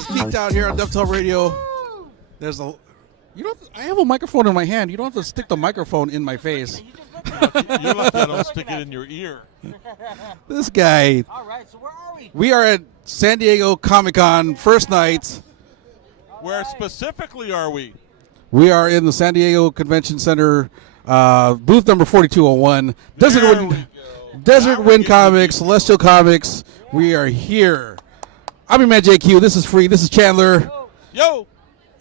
is Geeked out here on Deftal Radio. There's a, you don't. I have a microphone in my hand. You don't have to stick the microphone in my face. You're lucky I don't stick it in your ear. This guy. All right, so where are we? We are at San Diego Comic-Con first night. Where specifically are we? We are in the San Diego Convention Center, booth number 4201. Desert Wind Comics, Celestial Comics. We are here. I'm your man JQ. This is Free. This is Chandler. Yo.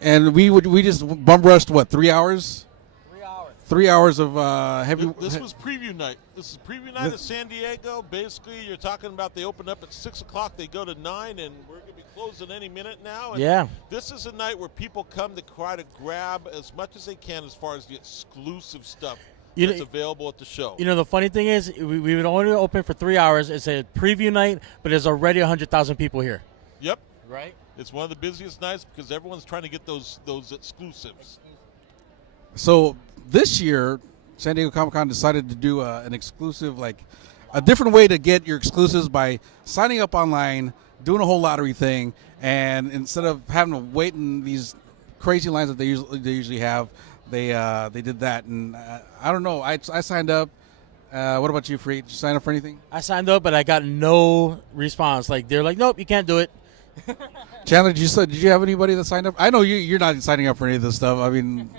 And we just bum rushed what, 3 hours? 3 hours. 3 hours of heavy. This was preview night. This is preview night at San Diego. Basically, you're talking about they open up at 6 o'clock. They go to 9, and we're going to be closing any minute now. And yeah. This is a night where people come to try to grab as much as they can as far as the exclusive stuff that's available at the show. You know, the funny thing is, we would only open for 3 hours. It's a preview night, but there's already 100,000 people here. Yep. Right? It's one of the busiest nights because everyone's trying to get those exclusives. So this year, San Diego Comic-Con decided to do an exclusive, like a different way to get your exclusives by signing up online, doing a whole lottery thing, and instead of having to wait in these crazy lines that they usually have, they did that. And I don't know. I signed up. What about you, Free? Did you sign up for anything? I signed up, but I got no response. Like, they're like, nope, you can't do it. Chandler, did you have anybody that signed up? I know you're not signing up for any of this stuff. I mean,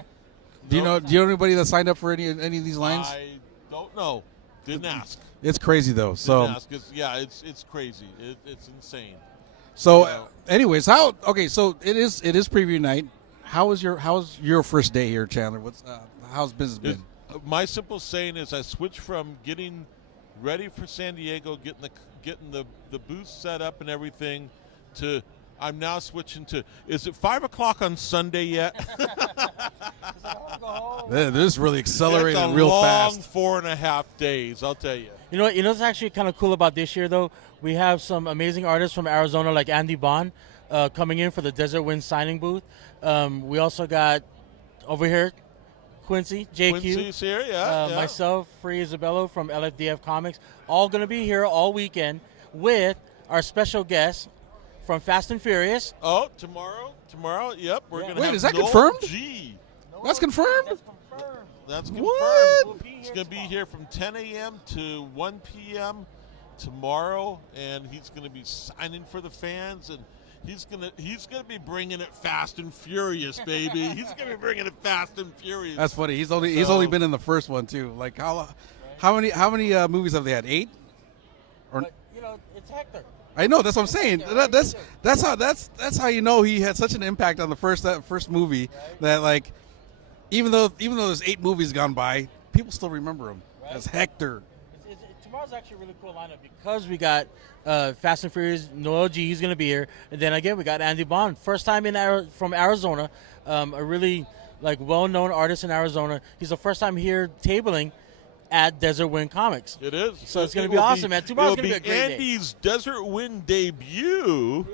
do you know anybody that signed up for any of these lines? I don't know. Didn't ask. It's crazy though. So Didn't ask. It's crazy. It's insane. So, anyways, so it is preview night. How's your first day here, Chandler? How's business been? My simple saying is I switched from getting ready for San Diego, getting the booth set up and everything, to I'm now switching to, is it 5 o'clock on Sunday yet? This is really accelerating it's a real long fast. 4.5 days, I'll tell you. You know what's actually kind of cool about this year, though? We have some amazing artists from Arizona, like Andy Bond, coming in for the Desert Wind signing booth. We also got over here Quincy, JQ. Quincy's here, yeah. Myself, Free Isabello from LFDF Comics, all going to be here all weekend with our special guest from Fast and Furious. Oh, tomorrow, yep. We're going to have is that Noel confirmed? G. That's confirmed? That's confirmed. What? He's going to be here from 10 a.m. to 1 p.m. tomorrow, and he's going to be signing for the fans, and he's gonna be bringing it fast and furious, baby. He's gonna be bringing it fast and furious. That's funny. He's only been in the first one too. Like how many movies have they had? 8? Or But, it's Hector. I know, that's what I'm saying. That's how you know he had such an impact on the first movie, that like even though there's 8 movies gone by, people still remember him as Hector. Tomorrow's actually a really cool lineup because we got Fast and Furious, Noel G, he's going to be here. And then again, we got Andy Bond. First time from Arizona, a really well-known artist in Arizona. He's the first time here tabling at Desert Wind Comics. It is. So it's going to be awesome, man. Tomorrow's going to be a great Andy's Desert Wind debut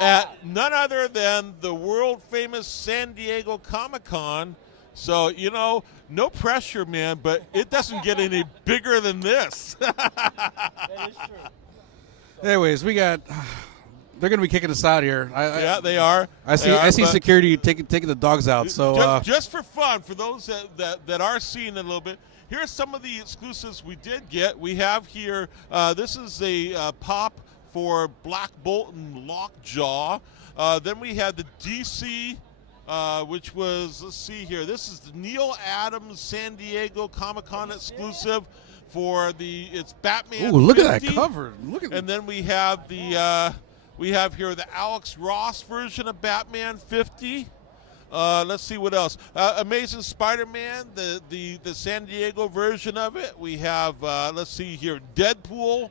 at none other than the world-famous San Diego Comic-Con. So, no pressure, man, but it doesn't get any bigger than this. That is true. Anyways, they're going to be kicking us out here. They are. I see security taking the dogs out. So just for fun, for those that are seeing it a little bit, here's some of the exclusives we did get. We have here, this is a pop for Black Bolt and Lockjaw. Then we had the DC, which was, let's see here, this is the Neil Adams San Diego Comic-Con exclusive for it's Batman. Ooh, look 50. at that cover. And then we have here the Alex Ross version of Batman 50. Let's see what else. Amazing Spider-Man, the San Diego version of it. We have let's see here, Deadpool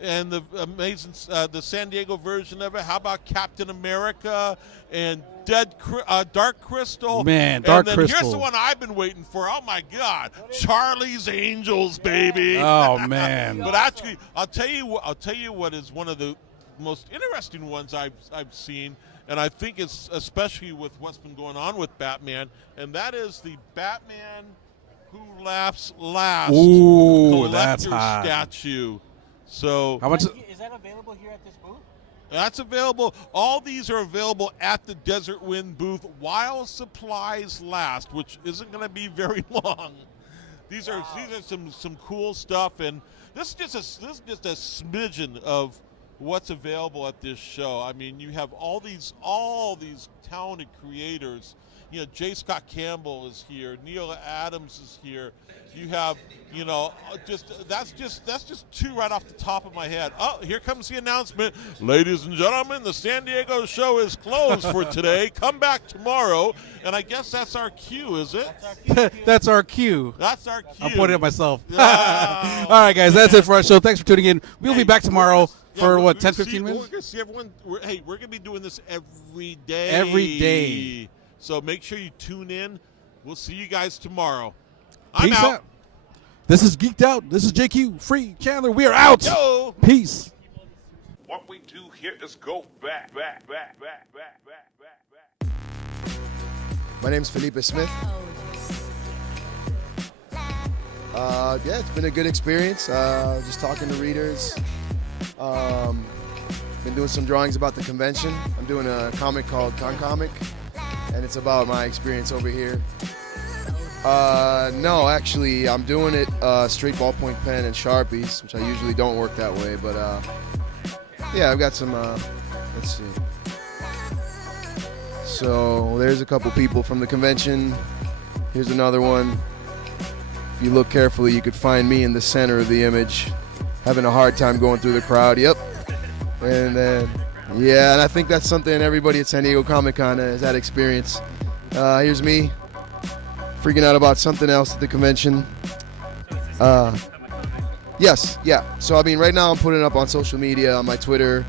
and the amazing the San Diego version of it. How about Captain America and Dark Crystal? Man, Dark Crystal. And then here's the one I've been waiting for. Oh my God, Charlie's Angels, baby. Oh man. But actually, I'll tell you what is one of the most interesting ones I've seen, and I think it's especially with what's been going on with Batman, and that is the Batman Who Laughs Last collector's statue. So how much? Is that available here at this booth? That's available. All these are available at the Desert Wind booth while supplies last, which isn't going to be very long. These are some cool stuff, and this is just a smidgen of what's available at this show. I mean, you have all these talented creators. You know, J. Scott Campbell is here. Neil Adams is here. You have, you know, that's just two right off the top of my head. Oh, here comes the announcement. Ladies and gentlemen, the San Diego show is closed for today. Come back tomorrow. And I guess that's our cue, is it? That's our cue. That's our cue. I'm pointing at myself. Oh. All right, guys, that's it for our show. Thanks for tuning in. We'll be back tomorrow for, 10, 15 minutes? We're going to see everyone. We're going to be doing this every day. Every day. So make sure you tune in. We'll see you guys tomorrow. Peace I'm out. This is Geeked Out. This is JQ, Free, Chandler. We are out. Yo. Peace. What we do here is go back. My name's Felipe Smith. Yeah, it's been a good experience. Just talking to readers. Been doing some drawings about the convention. I'm doing a comic called Con Comic, and it's about my experience over here. No, actually, I'm doing it straight ballpoint pen and Sharpies, which I usually don't work that way. But yeah, I've got some. Let's see. So there's a couple people from the convention. Here's another one. If you look carefully, you could find me in the center of the image, having a hard time going through the crowd. Yep. And then, yeah, and I think that's something everybody at San Diego Comic-Con has that experience. Here's me, freaking out about something else at the convention. Yes, yeah. So, I mean, right now I'm putting it up on social media, on my Twitter,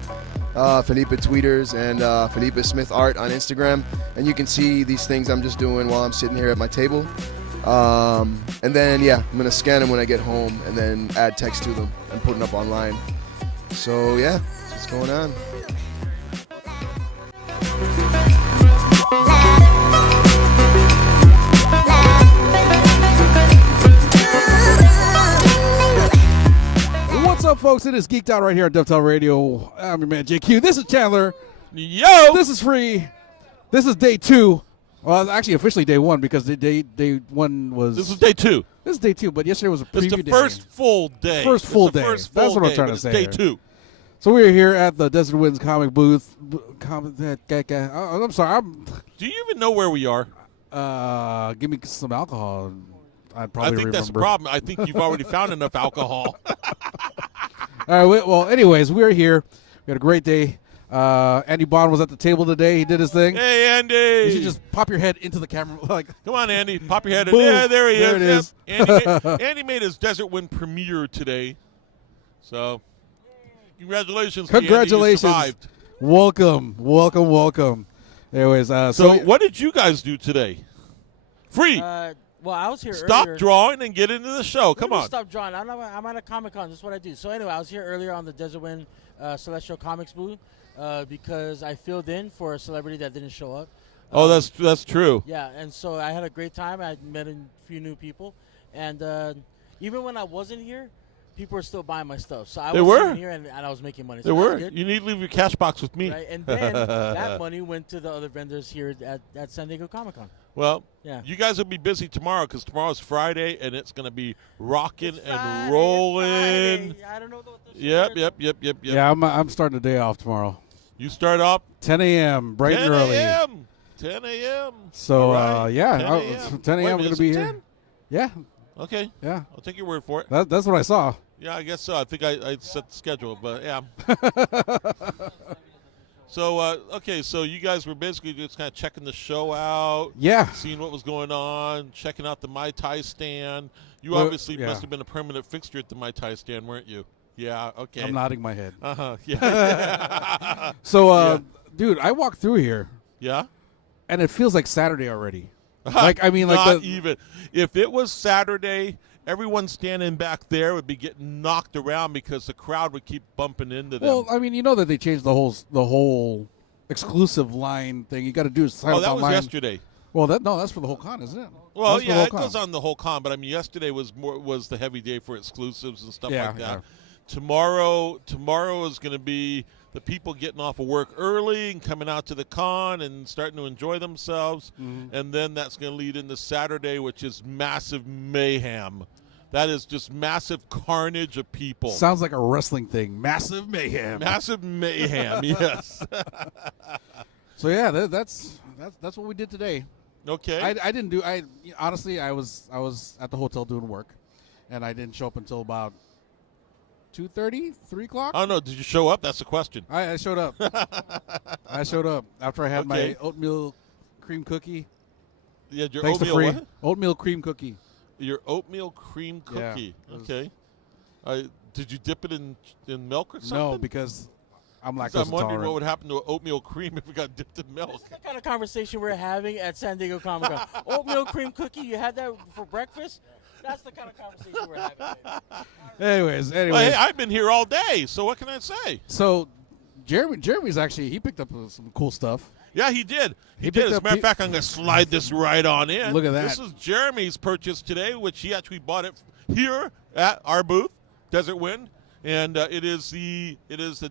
Felipe Tweeters, and Felipe Smith Art on Instagram. And you can see these things I'm just doing while I'm sitting here at my table. And then, yeah, I'm going to scan them when I get home and then add text to them and put them up online. So, yeah, that's what's going on. What's up, folks? It is Geeked Out right here on Deftal Radio. I'm your man, JQ. This is Chandler. Yo. This is Free. This is day 2. Well, it's actually officially day 1 because day 1 was... This is day 2. This is day 2, but yesterday was a preview It's the day. first full day. First full It's the day. first That's full what I'm day, trying but to it's say day here. 2. So we're here at the Desert Winds comic booth. I'm sorry. Do you even know where we are? Give me some alcohol. I'd I probably think remember. that's the problem. I think you've already found enough alcohol. All right. Well, anyways, we're here. We had a great day. Andy Bond was at the table today. He did his thing. Hey, Andy. You should just pop your head into the camera. Like, Come on, Andy. Pop your head in. Boom. Yeah, there he There is. it Yep. is. Andy made his Desert Wind premiere today. So, congratulations. to Andy. You congratulations. survived. Welcome. Anyways, So, what did you guys do today? Free. Well, I was here Stop earlier. drawing and get into the show. Come on. Stop drawing. I'm at a Comic-Con. That's what I do. So anyway, I was here earlier on the Desert Wind Celestial Comics booth because I filled in for a celebrity that didn't show up. Oh, that's true. Yeah, and so I had a great time. I met a few new people. And even when I wasn't here, people were still buying my stuff. So I They was were? even here and I was making money. So There that was were. good. You need to leave your cash box with me. Right? And then that money went to the other vendors here at San Diego Comic-Con. Well, Yeah. you guys will be busy tomorrow because tomorrow's Friday and it's going to be rocking It's and Friday, rolling. it's Friday. I don't know what the Yep. yeah, I'm starting the day off tomorrow. You start up 10 a.m. bright 10 and early. a.m. 10 a.m. So All right. yeah, 10 a.m. 10 Wait a a.m. minute, We're gonna is be it here. 10? Yeah, Okay, yeah. I'll take your word for it. That's what I saw. Yeah, I guess so. I think I set the schedule, but yeah. So, okay, so you guys were basically just kind of checking the show out, Yeah. seeing what was going on, checking out the Mai Tai stand. You Well, obviously yeah. must have been a permanent fixture at the Mai Tai stand, weren't you? Yeah, okay. I'm nodding my head. Uh-huh, yeah. So, Yeah. dude, I walked through here, Yeah? and it feels like Saturday already. Like, I mean, like Not the even. If it was Saturday, everyone standing back there would be getting knocked around because the crowd would keep bumping into them. well, I mean, you know that they changed the whole exclusive line thing. You got to do is sign oh, up that was online. yesterday. Well, that's for the whole con, isn't it? Well, That's for the yeah, whole it con. goes on the whole con, but I mean, yesterday was the heavy day for exclusives and stuff Yeah, like that. yeah. tomorrow is going to be the people getting off of work early and coming out to the con and starting to enjoy themselves. And then that's going to lead into Saturday, which is massive mayhem. That is just massive carnage of people. Sounds like a wrestling thing. Massive mayhem. Massive mayhem, yes. So yeah, that's what we did today. Okay. I didn't do. Honestly, I was at the hotel doing work, and I didn't show up until about 2:30, 3 o'clock. Oh, no. Did you show up? That's the question. I showed up. I showed up after I had my oatmeal cream cookie. Yeah, your Thanks oatmeal to free. what? Oatmeal cream cookie. Your oatmeal cream cookie. Yeah, Okay. Did you dip it in milk or something? No, because I'm lactose I'm wondering intolerant. what would happen to oatmeal cream if it got dipped in milk. This is the kind of conversation we're having at San Diego Comic Con. Oatmeal cream cookie, you had that for breakfast? That's the kind of conversation we're having. Anyways. Well, hey, I've been here all day, so what can I say? So Jeremy's actually, he picked up some cool stuff. Yeah, he did. He He did. picked As a up- matter of fact, I'm going to slide this right on in. Look at that. This is Jeremy's purchase today, which he actually bought it here at our booth, Desert Wind, and it is the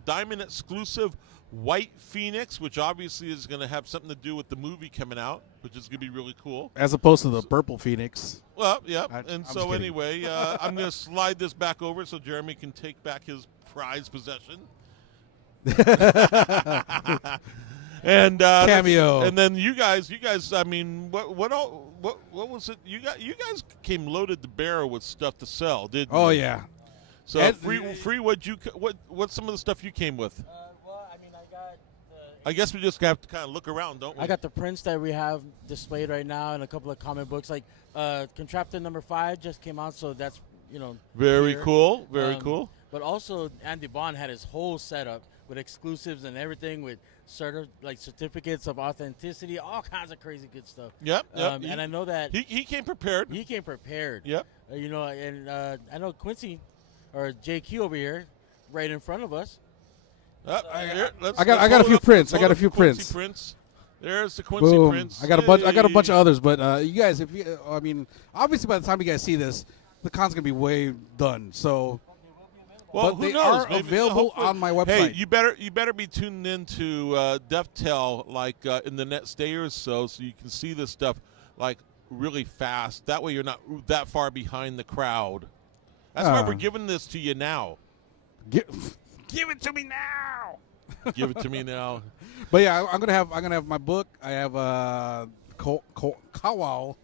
Diamond exclusive White Phoenix, which obviously is going to have something to do with the movie coming out, which is going to be really cool. As opposed to the purple Phoenix. Well, yeah. I'm And just so kidding. anyway, I'm going to slide this back over so Jeremy can take back his prized possession. And Cameo. and then you guys. I mean, what was it? You guys came loaded to bear with stuff to sell, didn't you? Oh yeah. So And- free. What's some of the stuff you came with? Well, I mean, I got I guess we just have to kind of look around, don't we? I got the prints that we have displayed right now and a couple of comic books. Like Contrapted #5 just came out, so that's, very here. cool. Very cool. But also, Andy Bond had his whole setup with exclusives and everything, with certificates of authenticity, all kinds of crazy good stuff. Yep. And I know that he came prepared. he came prepared. Yep. And I know Quincy, or JQ over here, right in front of us. Let's I got a few load up- prints. I load got a up few the Quincy prints. There's the Quincy Boom. prints. I got a bunch of Yay. others, but you guys, I mean, obviously by the time you guys see this, the con's gonna be way done. So, Well, but who they knows? are Maybe available hopefully- on my website. Hey, you better be tuned into Deftal like in the next day or so you can see this stuff like really fast. That way you're not that far behind the crowd. That's why we're giving this to you now. Give it to me now. Give it to me now. But yeah, I'm gonna have my book. I have Kawal.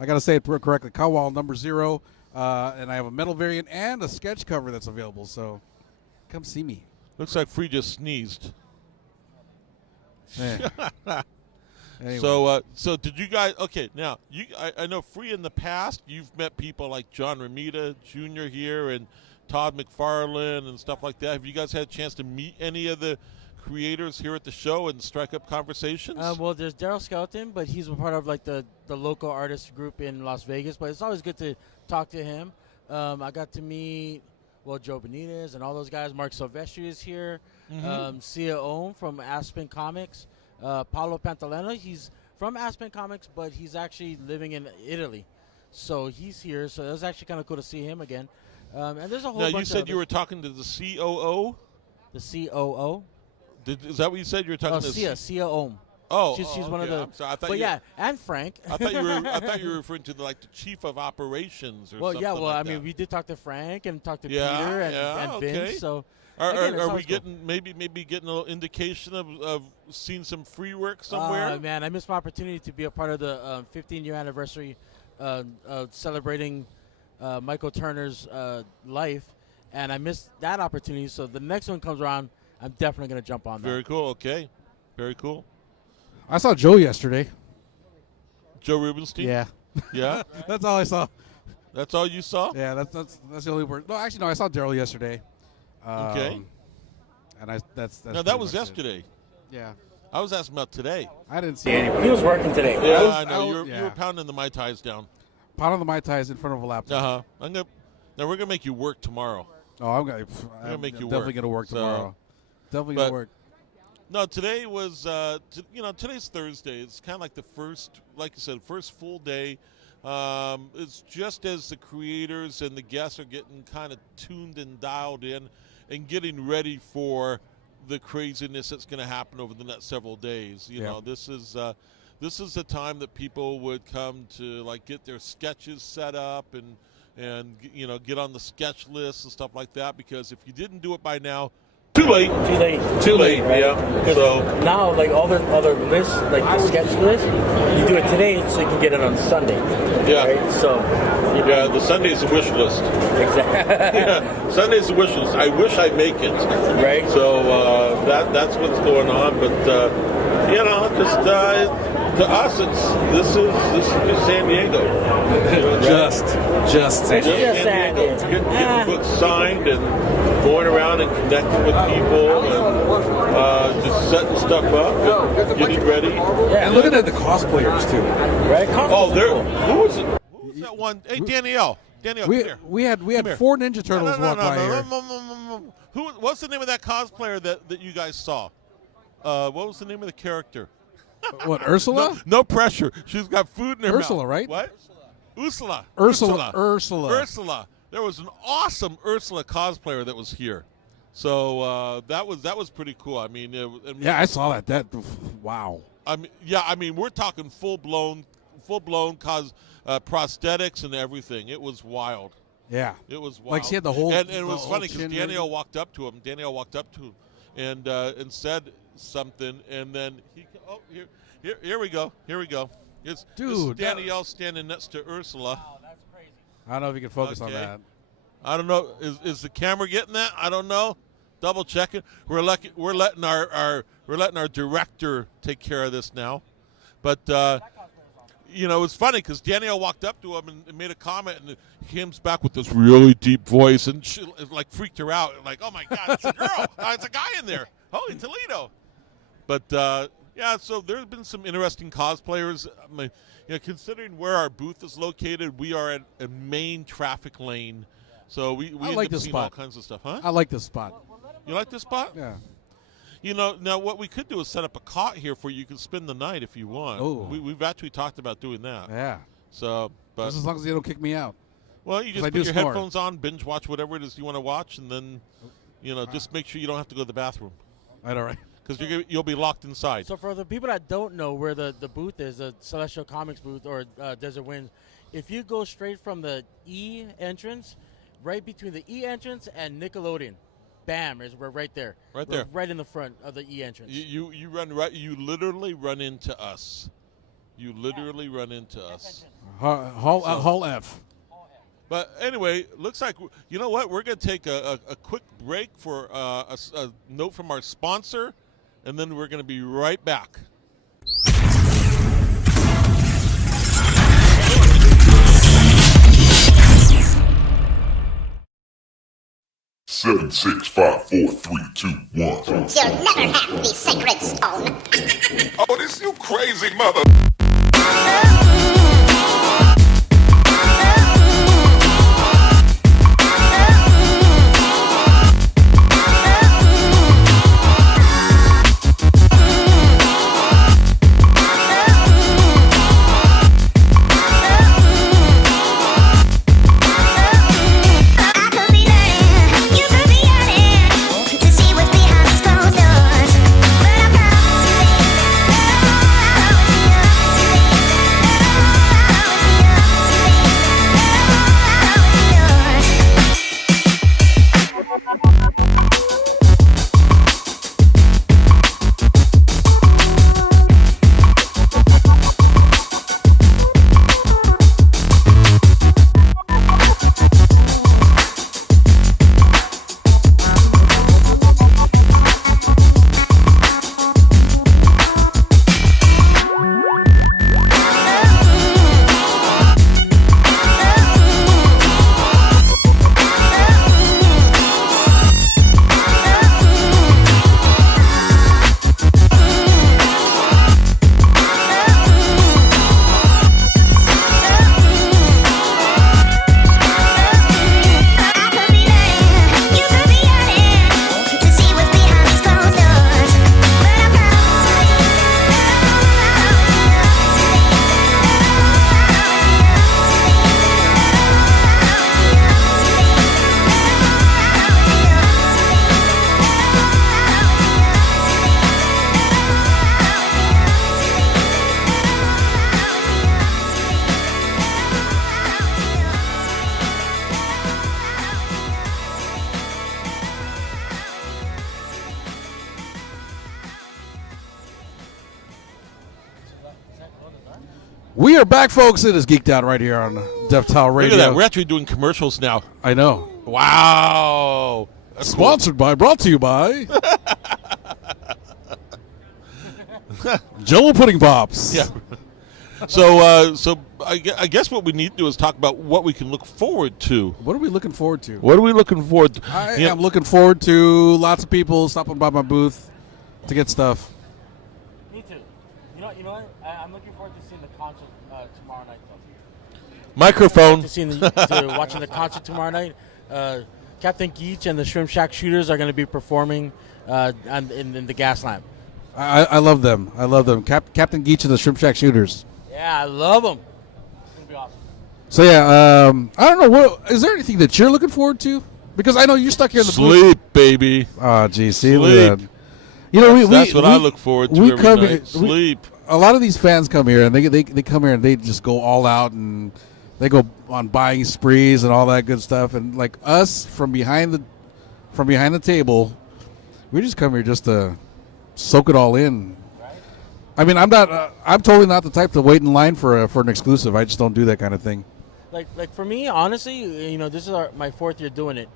I gotta say it correctly. Kawal #0, and I have a metal variant and a sketch cover that's available. So, come see me. Looks like Free just sneezed. Yeah. Anyway. So did you guys? Okay, now I know Free in the past you've met people like John Romita Jr. here and Todd McFarlane and stuff like that. Have you guys had a chance to meet any of the creators here at the show and strike up conversations? Well, there's Daryl Skelton, but he's a part of like the local artist group in Las Vegas. But it's always good to talk to him. I got to meet Joe Benitez and all those guys. Mark Silvestri is here. Sia Ohm from Aspen Comics. Paolo Pantaleno, he's from Aspen Comics, but he's actually living in Italy. So he's here. So it was actually kind of cool to see him again. And there's a whole now bunch you said of you were talking to the COO. the COO. Is that what you said? You were talking to Sia Ohm. Oh, She's one of okay. the. I'm sorry. I thought But you, yeah, and Frank. I thought you were referring to the chief of operations or Well, something. yeah. Well, like I mean, that. we did talk to Frank and talk to Yeah, Peter yeah, and okay. Vince. So Are again, it's we always cool. getting maybe getting a little indication of seeing some free work somewhere? Man, I missed my opportunity to be a part of the 15-year anniversary celebrating Michael Turner's life, and I missed that opportunity. So the next one comes around, I'm definitely going to jump on that. Very cool. Okay, very cool. I saw Joe yesterday. Joe Rubenstein. Yeah, Yeah. that's all I saw. That's all you saw. Yeah, that's the only word. No, actually, no. I saw Daryl yesterday. Okay. And that's No, pretty that was much it. yesterday. Yeah, I was asking about today. I didn't see anybody. He was working today. Yeah, was- I know. You yeah. were pounding the Mai Tais down. Pound on the Mai Tais in front of a laptop. Now we're gonna make you work tomorrow. Oh, I'm gonna make you definitely work. gonna work So- tomorrow. Definitely but- gonna work. No, today was today's Thursday. It's kind of like the first, like you said, first full day It's just as the creators and the guests are getting kind of tuned and dialed in and getting ready for the craziness that's going to happen over the next several days. You know, this is the time that people would come to like get their sketches set up and you know, get on the sketch list and stuff like that, because if you didn't do it by now, too late. Right? Yeah. So now, like all the other lists, like the sketch list, you do it today so you can get it on Sunday. Yeah. Right? So. Yeah, the Sunday's the wish list. Exactly. Yeah, Sunday's the wish list. I wish I make it. Right. So that's what's going on. But you know, just to us, this is just San Diego. You know, Just San Diego. Just San Diego. Getting books signed and going around and connecting with people and just setting stuff up and getting ready. Yeah. And looking at the cosplayers too. Right. Oh, who was it? Who was that one? Hey, Danielle, come here. We had here. 4 Ninja Turtles walk by here. Who? What's the name of that cosplayer that you guys saw? What was the name of the character? What, Ursula? No pressure. She's got food in her Ursula, mouth. right? What? Ursula. Ursula. There was an awesome Ursula cosplayer that was here. So that was pretty cool. I mean, Yeah, I saw that. That wow. I mean, we're talking full blown prosthetics and everything. It was wild. Yeah. It was wild. Like she had the whole. And it was the funny whole because chin Danielle walked up to him. And said something, and then here we go. This is Danielle standing next to Ursula. Wow, that's crazy. I don't know if you can focus on that. I don't know. Is the camera getting that? I don't know. Double checking. We're letting our director take care of this now. But you know, it's funny because Danielle walked up to him and made a comment, and he comes back with this really deep voice, and she like freaked her out. Like, oh my God, it's a girl. It's a guy in there. Holy Toledo. But yeah, so there's been some interesting cosplayers. I mean, you know, considering where our booth is located, we are at a main traffic lane. So we I end like up this seeing spot. all kinds of stuff, huh? I like this spot. You like this spot? Yeah. You know, now what we could do is set up a cot here for you can spend the night if you want. Oh. We've actually talked about doing that. Yeah. So, but Just as long as you don't kick me out. well, you just I put do your snore. headphones on, binge watch whatever it is you want to watch, and then, you know, just make sure you don't have to go to the bathroom All right. because you'll be locked inside. So for the people that don't know where the booth is, the Celestial Comics booth or Desert Winds, if you go straight from the E entrance, right between the E entrance and Nickelodeon, bam, we're right there. Right We're there. right in the front of the E entrance. You run right. You literally run into us. You literally run into us. Hall F. But anyway, looks like you know what? We're going to take a quick break for a note from our sponsor, and then we're going to be right back. Seven, 6, 5, 4, 3, 2, 1. You'll never have the sacred stone. Oh, this you crazy mother. I could be learning, you could be yearning to see what's behind these closed doors. But I promise you, baby, oh, I promise you, We are back, folks. It is Geeked Out right here on Deftal Radio. Look at that. We're actually doing commercials now. I know. Wow. That's Sponsored by, brought to you by Jello Pudding Pops. Yeah. So I guess what we need to do is talk about what we can look forward to. What are we looking forward to? What are we looking forward to? I am looking forward to lots of people stopping by my booth to get stuff. Me too. You know what? I'm looking forward to seeing the concert tomorrow night. Microphone. To watching the concert tomorrow night. Captain Geach and the Shrimp Shack Shooters are going to be performing in the gas lamp. I love them. I love them. Captain Geach and the Shrimp Shack Shooters. Yeah, I love them. It's going to be awesome. So yeah, I don't know. Is there anything that you're looking forward to? Because I know you're stuck here in the booth. Sleep, baby. Oh, geez, see, look Sleep. at that. You know, That's what I look forward to every come night. here- Sleep. A lot of these fans come here and they come here and they just go all out and they go on buying sprees and all that good stuff. And like us from behind the table, we just come here just to soak it all in. I mean, I'm totally not the type to wait in line for an exclusive. I just don't do that kind of thing. Like for me, honestly, you know, this is my 4th year doing it.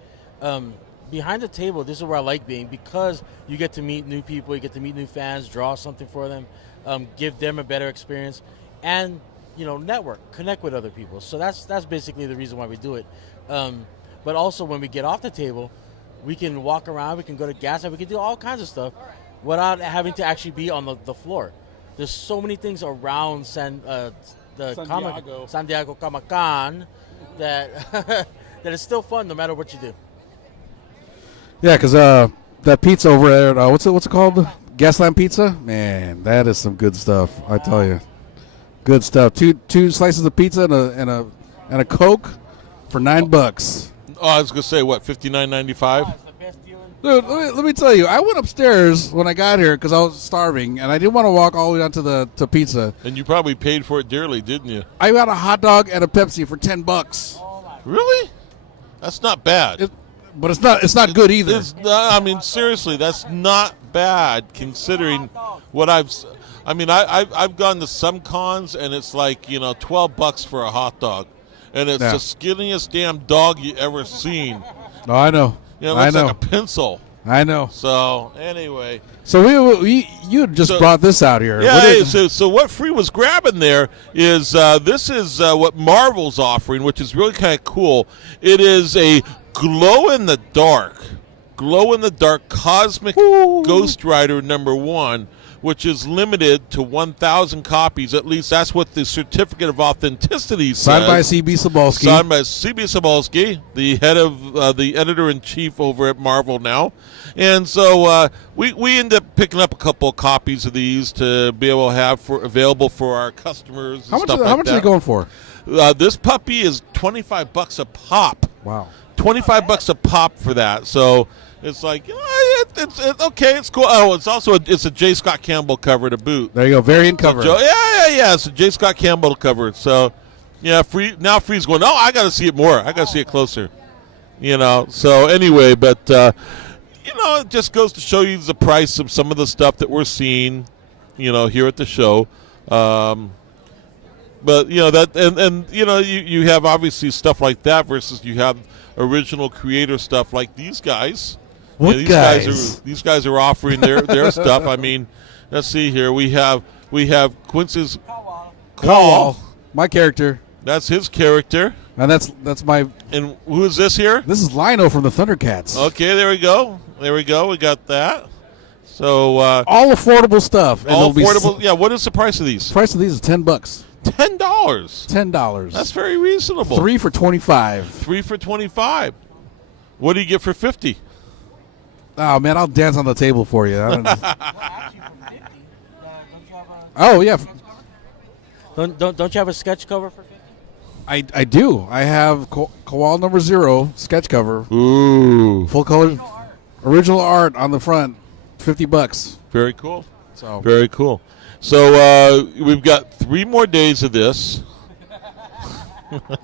Behind the table, this is where I like being because you get to meet new people, you get to meet new fans, draw something for them, give them a better experience, and network, connect with other people. So that's basically the reason why we do it. But also when we get off the table, we can walk around, we can go to gas, and we can do all kinds of stuff without having to actually be on the floor. There's so many things around San Diego Comic-Con that that is still fun no matter what you do. Yeah, because that pizza over there, what's it called? Gaslamp Pizza? Man, that is some good stuff. I tell you, good stuff. Two slices of pizza and a Coke for $9. Oh, I was gonna say what, $59.95? Dude, let me tell you, I went upstairs when I got here because I was starving and I didn't want to walk all the way down to pizza. And you probably paid for it dearly, didn't you? I got a hot dog and a Pepsi for $10. Really? That's not bad. But it's not good either. I mean, seriously, that's not bad considering what I've gone to some cons and it's like $12 for a hot dog, and it's the skinniest damn dog you ever seen. No, I know. It looks like a pencil. I know. So anyway, so you just brought this out here. Yeah. So what Free was grabbing there is this is what Marvel's offering, which is really kind of cool. It is a glow in the dark Cosmic Ghost Rider #1, which is limited to 1,000 copies. At least that's what the certificate of authenticity says. Signed by C.B. Sobolski. Signed by C.B. Sobolski, the head of the editor-in-chief over at Marvel now. And so we end up picking up a couple of copies of these to be able to have available for our customers. How much are they going for? This puppy is $25 a pop. Wow. $25 a pop for that. So it's like, it's okay, it's cool. Oh, it's a J. Scott Campbell cover to boot. There you go, variant cover. Yeah. It's a J. Scott Campbell cover. So yeah, Free's going, oh, I got to see it more. I got to see it closer. So anyway, but it just goes to show you the price of some of the stuff that we're seeing, here at the show. But that and you have obviously stuff like that versus you have original creator stuff like these guys. What guys? These guys are offering their stuff. I mean, let's see here. We have Quince's Call. My character. That's his character. And that's my. And who is this here? This is Lino from the Thundercats. Okay, there we go. We got that. So all affordable stuff. And all affordable. Yeah. What is the price of these? The price of these is $10. $10. $10. That's very reasonable. 3 for $25. 3 for $25. What do you get for $50? Oh man, I'll dance on the table for you. I don't know. Oh yeah. Don't you have a sketch cover for 50? I do. I have Koal #0 sketch cover. Ooh. Full color, original art on the front. $50. Very cool. So very cool. So we've got 3 more days of this. Look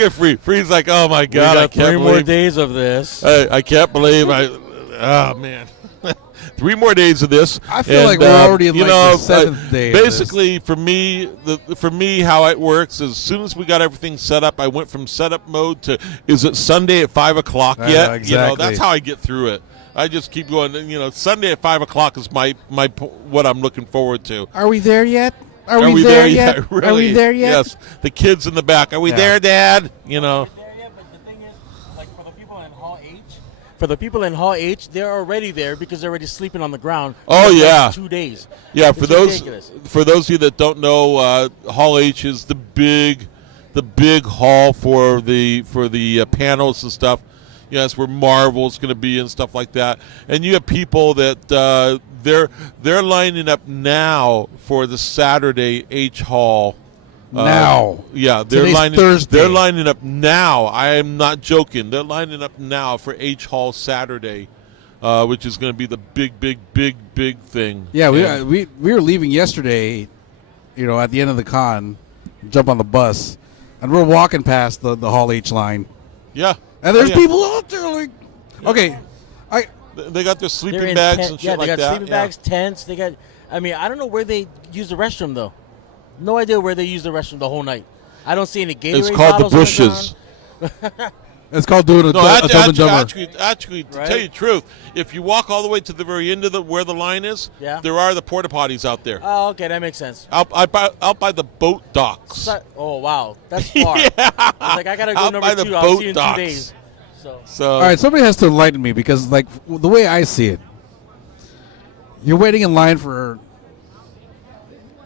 at Free. Free's like, oh my God, we got 3 more days of this. I can't believe oh man. 3 more days of this. I feel like we're already in you like know, the 7th day. of this. Basically, for me, how it works is as soon as we got everything set up, I went from setup mode to is it Sunday at 5 o'clock yet? Exactly. You know, that's how I get through it. I just keep going. You know, Sunday at 5 o'clock is my what I'm looking forward to. Are we there yet? Are we there yet? Really? Are we there yet? Yes. The kids in the back. Are we Yeah. there, Dad? You know. There yet, but the thing is, like for the people in Hall H, they're already there because they're already sleeping on the ground. Oh, for like yeah. 2 days. Yeah, It's for those ridiculous. of you that don't know, Hall H is the big hall for the panels and stuff. You know, that's where Marvel's going to be and stuff like that. And you have people that they're lining up now for the Saturday H Hall. Now. Yeah, Today's Thursday. They're lining up now. I am not joking. They're lining up now for H Hall Saturday, which is going to be the big thing. Yeah, And- we were leaving yesterday, you know, at the end of the con, jump on the bus, and we're walking past the Hall H line. yeah. And there's Oh, yeah. people out there like, okay, They got their They're sleeping in bags tent- and shit yeah, like they got that. sleeping bags, tents. They got. I mean, I don't know where they use the restroom though. No idea where they use the restroom the whole night. I don't see any Gatorade It's called the bottles on bushes. ground. it's called doing a No, Dumb and Dumber. actually, to Right? tell you the truth, if you walk all the way to the very end of where the line is, Yeah. there are the porta potties out there. Oh, okay, that makes sense. Out by the boat docks. Oh wow, that's far. Yeah. I was like, I gotta go Out by number the 2. I'll boat see you in docks. 2 days. So So All right, somebody has to enlighten me because, like, the way I see it, you're waiting in line for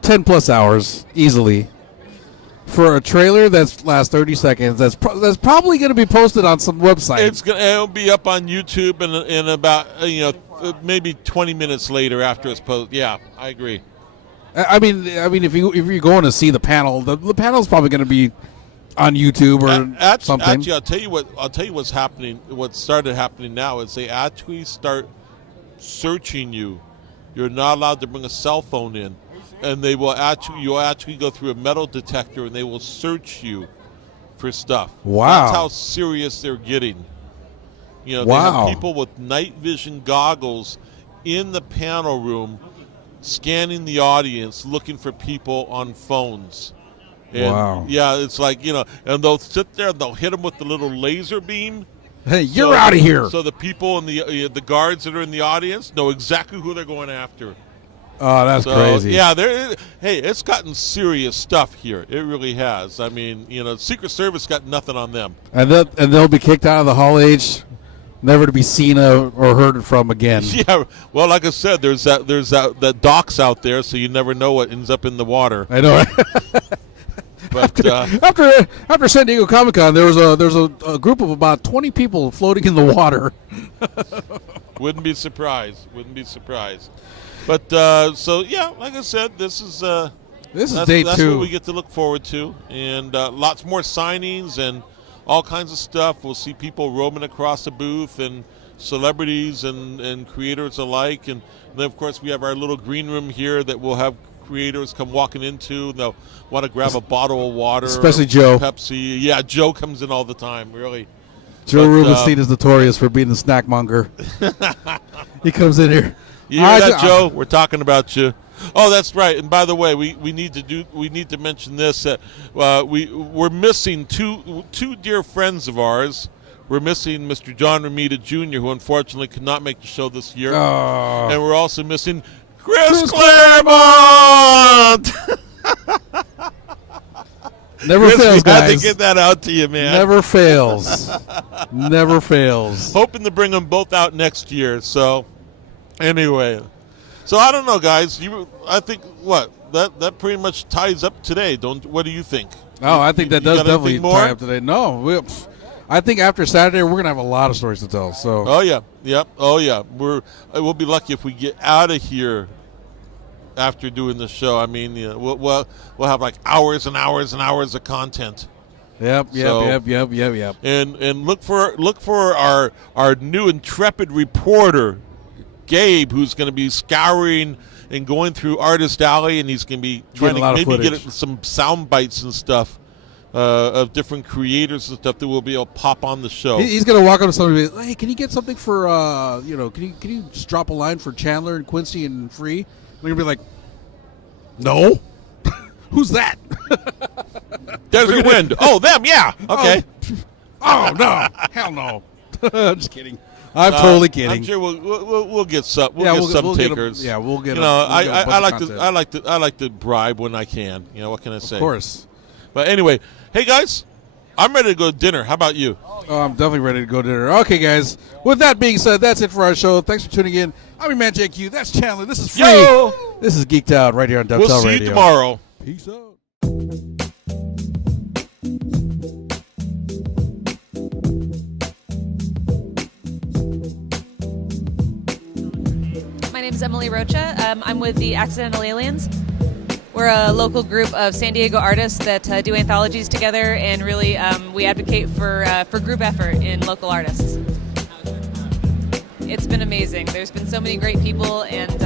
10 plus hours easily for a trailer that's lasts 30 seconds. That's probably going to be posted on some website. it'll be up on YouTube in about maybe 20 minutes later after it's posted. Yeah, I agree. I mean, if you're going to see the panel, the panel's probably going to be on YouTube or something. Actually, I'll tell you what's happening. What started happening now is they actually start searching you. You're not allowed to bring a cell phone in, and you'll actually go through a metal detector, and they will search you for stuff. Wow. That's how serious they're getting. You know, Wow. they have people with night vision goggles in the panel room, scanning the audience, looking for people on phones. And Wow. Yeah, it's like, and they'll sit there and they'll hit them with the little laser beam. Hey, you're out of here. So the people and the guards that are in the audience know exactly who they're going after. Oh, that's So, crazy. Yeah, hey, it's gotten serious stuff here. It really has. I mean, Secret Service got nothing on them. And they'll be kicked out of the Hall H, never to be seen or heard from again. Yeah, well, like I said, there's that docks out there, so you never know what ends up in the water. I know. But After San Diego Comic Con, there was a group of about 20 people floating in the water. wouldn't be surprised. But so yeah, like I said, this is day That's 2. what we get to look forward to, and lots more signings and all kinds of stuff. We'll see people roaming across the booth and celebrities and creators alike, and then of course we have our little green room here that we'll have creators come walking into. They'll want to grab a bottle of water, Especially or Joe. Pepsi. Yeah, Joe comes in all the time. Really. Joe But, Rubenstein is notorious for being the snack monger. He comes in here. You hear that, Joe? We're talking about you. Oh, that's right. And by the way, we need to mention this that we're missing two dear friends of ours. We're missing Mr. John Romita Jr., who unfortunately could not make the show this year, Oh. and we're also missing Chris Claremont. Never Chris, fails, we had to guys. get that out to you, man. Never fails. Never fails. Hoping to bring them both out next year. So, anyway, so I don't know, guys. I think that pretty much ties up today. What do you think? Oh, I think that You does got definitely anything more? tie up today. No, I think after Saturday we're gonna have a lot of stories to tell. So Oh yeah, yep. Oh yeah. We'll be lucky if we get out of here after doing the show. I mean, we'll have like hours and hours and hours of content. Yep. So- And look for our new intrepid reporter, Gabe, who's going to be scouring and going through Artist Alley, and he's going to be trying Getting a lot to of maybe footage. get some sound bites and stuff of different creators and stuff that will be able to pop on the show. He's gonna walk up to somebody and be like, "Hey, can you get something for can you just drop a line for Chandler and Quincy and Free?" We're gonna be like, "No, who's that?" Desert Wind. Oh, them. Yeah. Okay. Oh no, hell no. I'm just kidding. I'm totally kidding. I'm sure we'll get some. We'll get some takers. We'll get. You know, we'll get a bunch of I content. like to bribe when I can. You know, what can I say? Of course. But anyway, hey guys, I'm ready to go to dinner. How about you? Oh, I'm definitely ready to go to dinner. Okay, guys. With that being said, that's it for our show. Thanks for tuning in. I'm your man JQ. That's Chandler. This is Free. Yo! This is Geeked Out right here on Deftal We'll see Radio. you tomorrow. Peace out. My name is Emily Rocha. I'm with the Accidental Aliens. We're a local group of San Diego artists that do anthologies together, and really we advocate for group effort in local artists. It's been amazing. There's been so many great people, and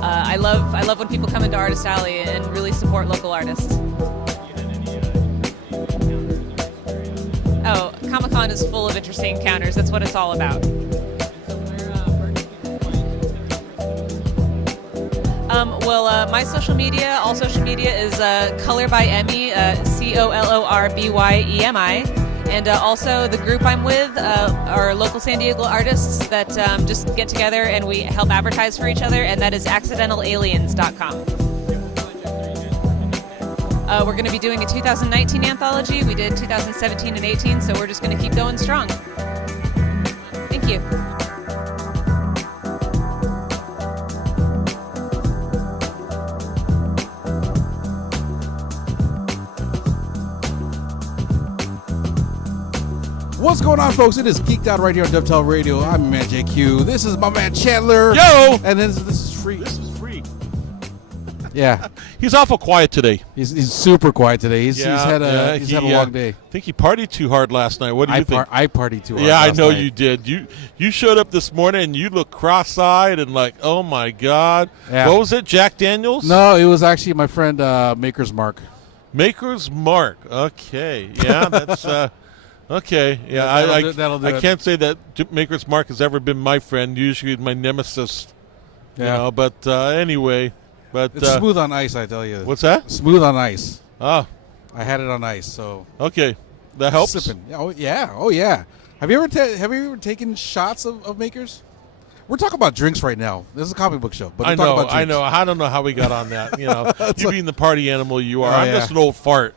I love when people come into Artist Alley and really support local artists. Oh, Comic-Con is full of interesting encounters. That's what it's all about. My social media, all social media is Color by Emmy, COLORBYEMI. And also the group I'm with are local San Diego artists that just get together and we help advertise for each other, and that is accidentalaliens.com. We're going to be doing a 2019 anthology. We did 2017 and 18, so we're just going to keep going strong. Thank you. What's going on, folks? It is Geeked Out right here on Deftal Radio. I'm your man JQ. This is my man Chandler. Yo! And then this is Free. This is Free. Yeah. He's awful quiet today. He's super quiet today. He's had a long day. I think he partied too hard last night. What do you think? I partied too hard. Yeah, I last know night. you did. You showed up this morning and you looked cross-eyed and like, oh my God. Yeah. What was it, Jack Daniels? No, it was actually my friend Maker's Mark. Maker's Mark. Okay. Yeah, that's okay. Yeah, That'll do I it. can't say that Maker's Mark has ever been my friend. Usually my nemesis. Yeah. You know, but anyway. But It's smooth on ice, I tell you. what's that? Smooth on ice. Ah, I had it on ice, so okay. That helps. sipping. Oh yeah. Have you ever taken shots of Makers? We're talking about drinks right now. This is a comic book show, but we're talking about drinks. I know. I don't know how we got on that. You know, you being the party animal you are. Oh, I'm yeah. just an old fart.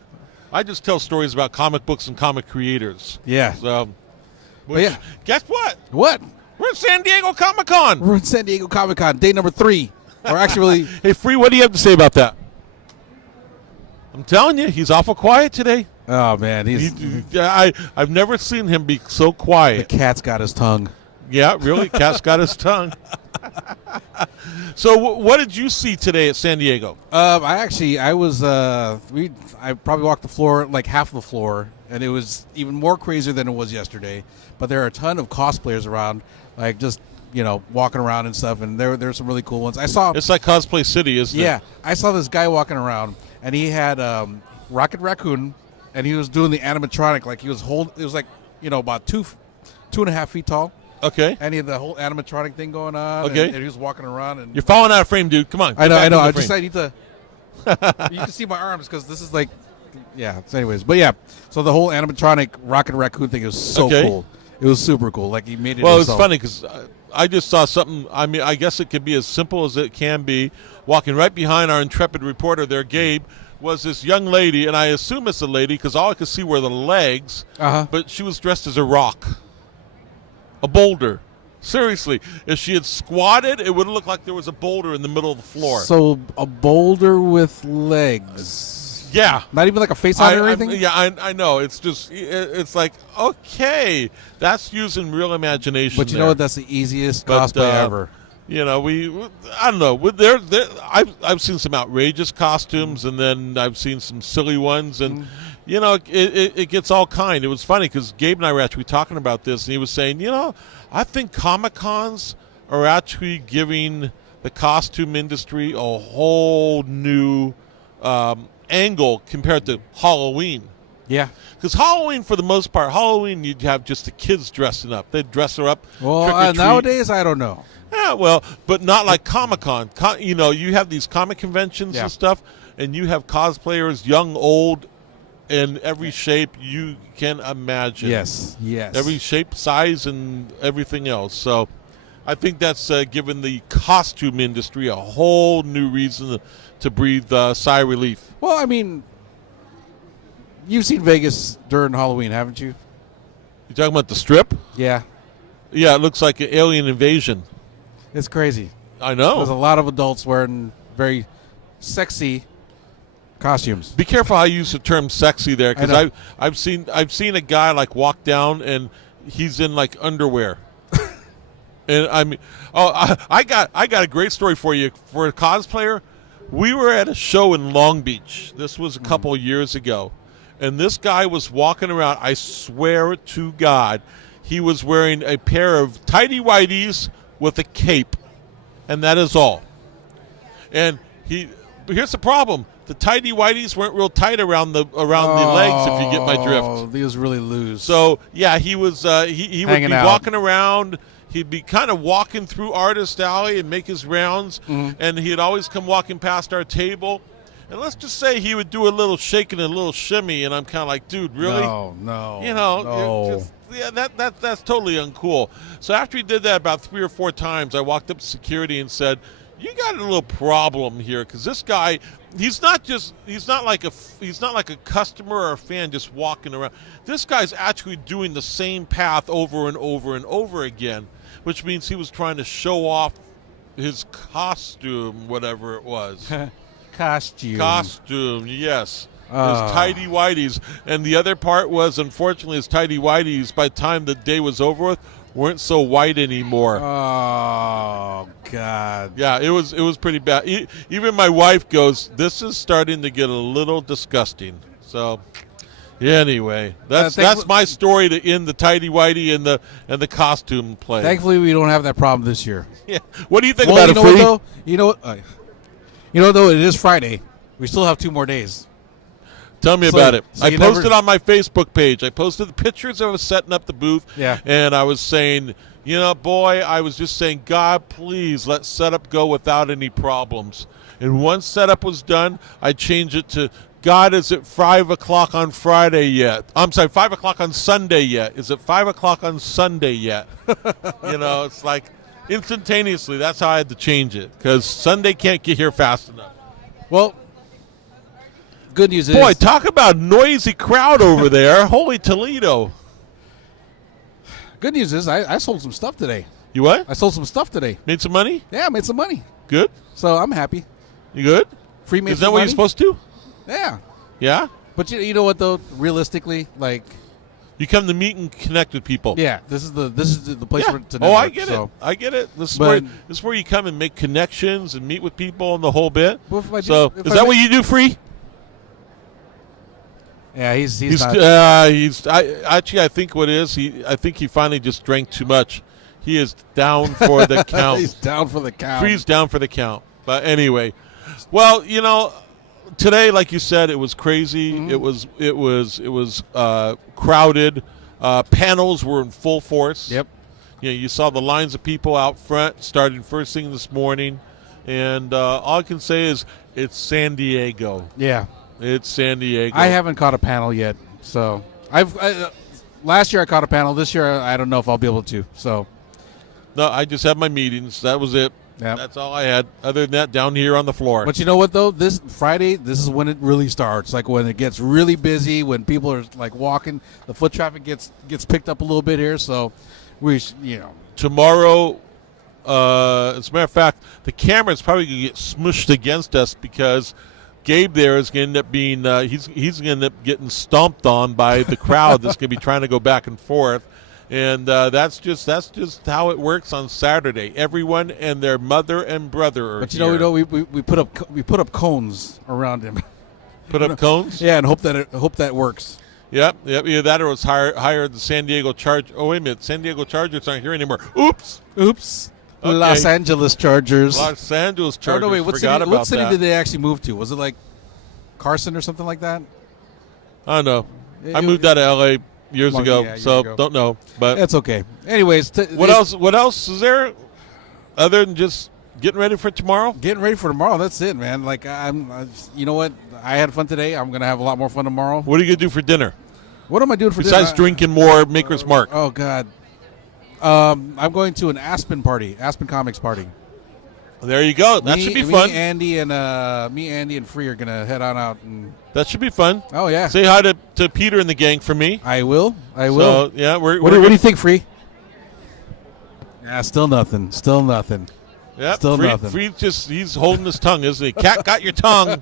I just tell stories about comic books and comic creators. Yeah. So, But yeah. guess what? What? We're at San Diego Comic-Con. We're in San Diego Comic-Con, day number 3. Or actually, Hey, Free, what do you have to say about that? I'm telling you, he's awful quiet today. oh man, I've never seen him be so the quiet. cat's got his tongue. Yeah, really? Cat's got his tongue. So, what did you see today at San Diego? I probably walked the floor, like half the floor, and it was even more crazier than it was yesterday. But there are a ton of cosplayers around, like just walking around and stuff, and there's some really cool ones. I saw. It's like Cosplay City, isn't it? Yeah, I saw this guy walking around, and he had Rocket Raccoon, and he was doing the animatronic, like he was it was like about 2.5 feet tall. Okay. And he had the whole animatronic thing going on. Okay. And he was walking around. And You're falling out of frame, dude. Come on. I know. Get back I in the just frame. I need to. You can see my arms because this is like, yeah. So anyways, but yeah. So the whole animatronic Rocket Raccoon thing is so Okay. cool. It was super cool. Like he made it. Well, it's himself. funny because I just saw something. I mean, I guess it could be as simple as it can be. Walking right behind our intrepid reporter there, Gabe, was this young lady, and I assume it's a lady because all I could see were the legs. Uh-huh. But she was dressed as a rock, a boulder. Seriously, if she had squatted, it would have looked like there was a boulder in the middle of the floor. So a boulder with legs. Yeah. Not even like a face on it or anything. I know. It's just, it's like, okay, that's using real imagination. But you know what? That's the easiest But, cosplay ever. You know, I don't know. I've seen some outrageous costumes, and then I've seen some silly ones, and it gets all kind. It was funny because Gabe and I were actually talking about this, and he was saying, I think Comic-Cons are actually giving the costume industry a whole new angle compared to Halloween. Yeah. Because Halloween, for the most part, Halloween you'd have just the kids dressing up. They'd dress her up. Well, trick or treat. nowadays I don't know. Yeah, well, but not like Comic-Con. You have these comic conventions Yeah. and stuff, and you have cosplayers, young, old, in every shape you can imagine. Yes. Every shape, size, and everything else. So I think that's given the costume industry a whole new reason to breathe sigh of relief. Well, I mean, you've seen Vegas during Halloween, haven't you? You talking about the Strip? Yeah. Yeah, it looks like an alien invasion. It's crazy. I know. There's a lot of adults wearing very sexy costumes. Be careful how you use the term "sexy" there, I know. because I've seen a guy like walk down and he's in like underwear. And I mean, I got a great story for you for a cosplayer. We were at a show in Long Beach. This was a couple of years ago, and this guy was walking around. I swear to God, he was wearing a pair of tighty whities with a cape, and that is all. And but here's the problem: the tighty whities weren't real tight around the legs. If you get my drift, He was really loose. so yeah, he was he would Hanging be out. walking around. He'd be kind of walking through Artist Alley and make his rounds, and he'd always come walking past our table. And let's just say he would do a little shaking and a little shimmy, and I'm kind of like, dude, really? No. You know, no. you're just, yeah, that's totally uncool. So after he did that about 3 or 4 times, I walked up to security and said, "You got a little problem here, because this guy, he's not like a customer or a fan just walking around. This guy's actually doing the same path over and over and over again, which means he was trying to show off his costume, whatever it was." Costume, yes. His tighty whities. And the other part was, unfortunately, his tighty whities, by the time the day was over with, weren't so white anymore. Oh God. Yeah, it was pretty bad. Even my wife goes, "This is starting to get a little disgusting." So, yeah, anyway, that's my story to end the tighty whitey and the costume play. Thankfully, we don't have that problem this year. Yeah. What do you think Well, about you it, know Free? what, though? You know what, though? It is Friday. We still have 2 more days. Tell me So- about it. so I you posted never- on my Facebook page. I posted the pictures of us setting up the booth. Yeah. And I was saying, I was just saying, God, please let setup go without any problems. And once setup was done, I changed it to, God, is it 5 o'clock on Friday yet? I'm sorry, 5 o'clock on Sunday yet? Is it 5 o'clock on Sunday yet? It's like instantaneously. That's how I had to change it, because Sunday can't get here fast enough. Well, good news Boy, is, talk about noisy crowd over there. Holy Toledo. good news is, I sold some stuff today. You what? I sold some stuff today. Made some money? Yeah, I made some money, Good? so I'm happy. You good? Free made Is some that what money. you're supposed to? Yeah, Yeah? but you know what though? Realistically, like, You come to meet and connect with people. yeah, this is the place Yeah. for to Oh, I network, get so. it. I get it. This is But- where you come and make connections and meet with people and the whole bit. Well, if I do- So, if is I that ma- what you do, Free? Yeah, he's not. I think what it is, I think he finally just drank too much. He is down for the count. He's down for the count. Free's down for the count. But anyway, well, today, like you said, it was crazy. Mm-hmm. It was crowded. Panels were in full force. Yep. You saw the lines of people out front starting first thing this morning, and all I can say is it's San Diego. Yeah. It's San Diego. I haven't caught a panel yet, so last year I caught a panel. This year I don't know if I'll be able to. So No, I just had my meetings. That was it. Yep. That's all I had. Other than that, down here on the floor. But you know what though? This Friday, this is when it really starts. Like when it gets really busy, when people are like walking, the foot traffic gets picked up a little bit here. So Tomorrow, as a matter of fact, the camera's probably going to get smushed against us because Gabe there is going to end up being he's going to end up getting stomped on by the crowd that's going to be trying to go back and forth. And that's just how it works on Saturday. Everyone and their mother and brother are But here. we put up cones around him. Put up cones? Yeah, and hope that works. Yep. Either that or it was hired the San Diego Chargers. Oh, wait a minute. San Diego Chargers aren't here anymore. Oops. Okay. Los Angeles Chargers. Los Angeles Chargers. Oh, no, wait, what Forgot city about that. did they actually move to? Was it like Carson or something like that? I don't know. I moved out of L.A. years Long- ago, yeah, years so ago. don't know. But That's okay. Anyways, what else? What else is there other than just getting ready for tomorrow? Getting ready for tomorrow. That's it, man. Like you know what? I had fun today. I'm gonna have a lot more fun tomorrow. What are you gonna do for dinner What am I doing for besides dinner? drinking more Maker's Mark? Oh God. I'm going to an Aspen Comics party. There you go. That should be fun. Me, Andy, and Free are gonna head on out. And That should be fun. oh yeah, Say hi to Peter and the gang for me. I will. So yeah, we're What do you think, Free? Yeah, still nothing. Yep, Still Free, nothing. Free he's holding his tongue, isn't he? Cat got your tongue.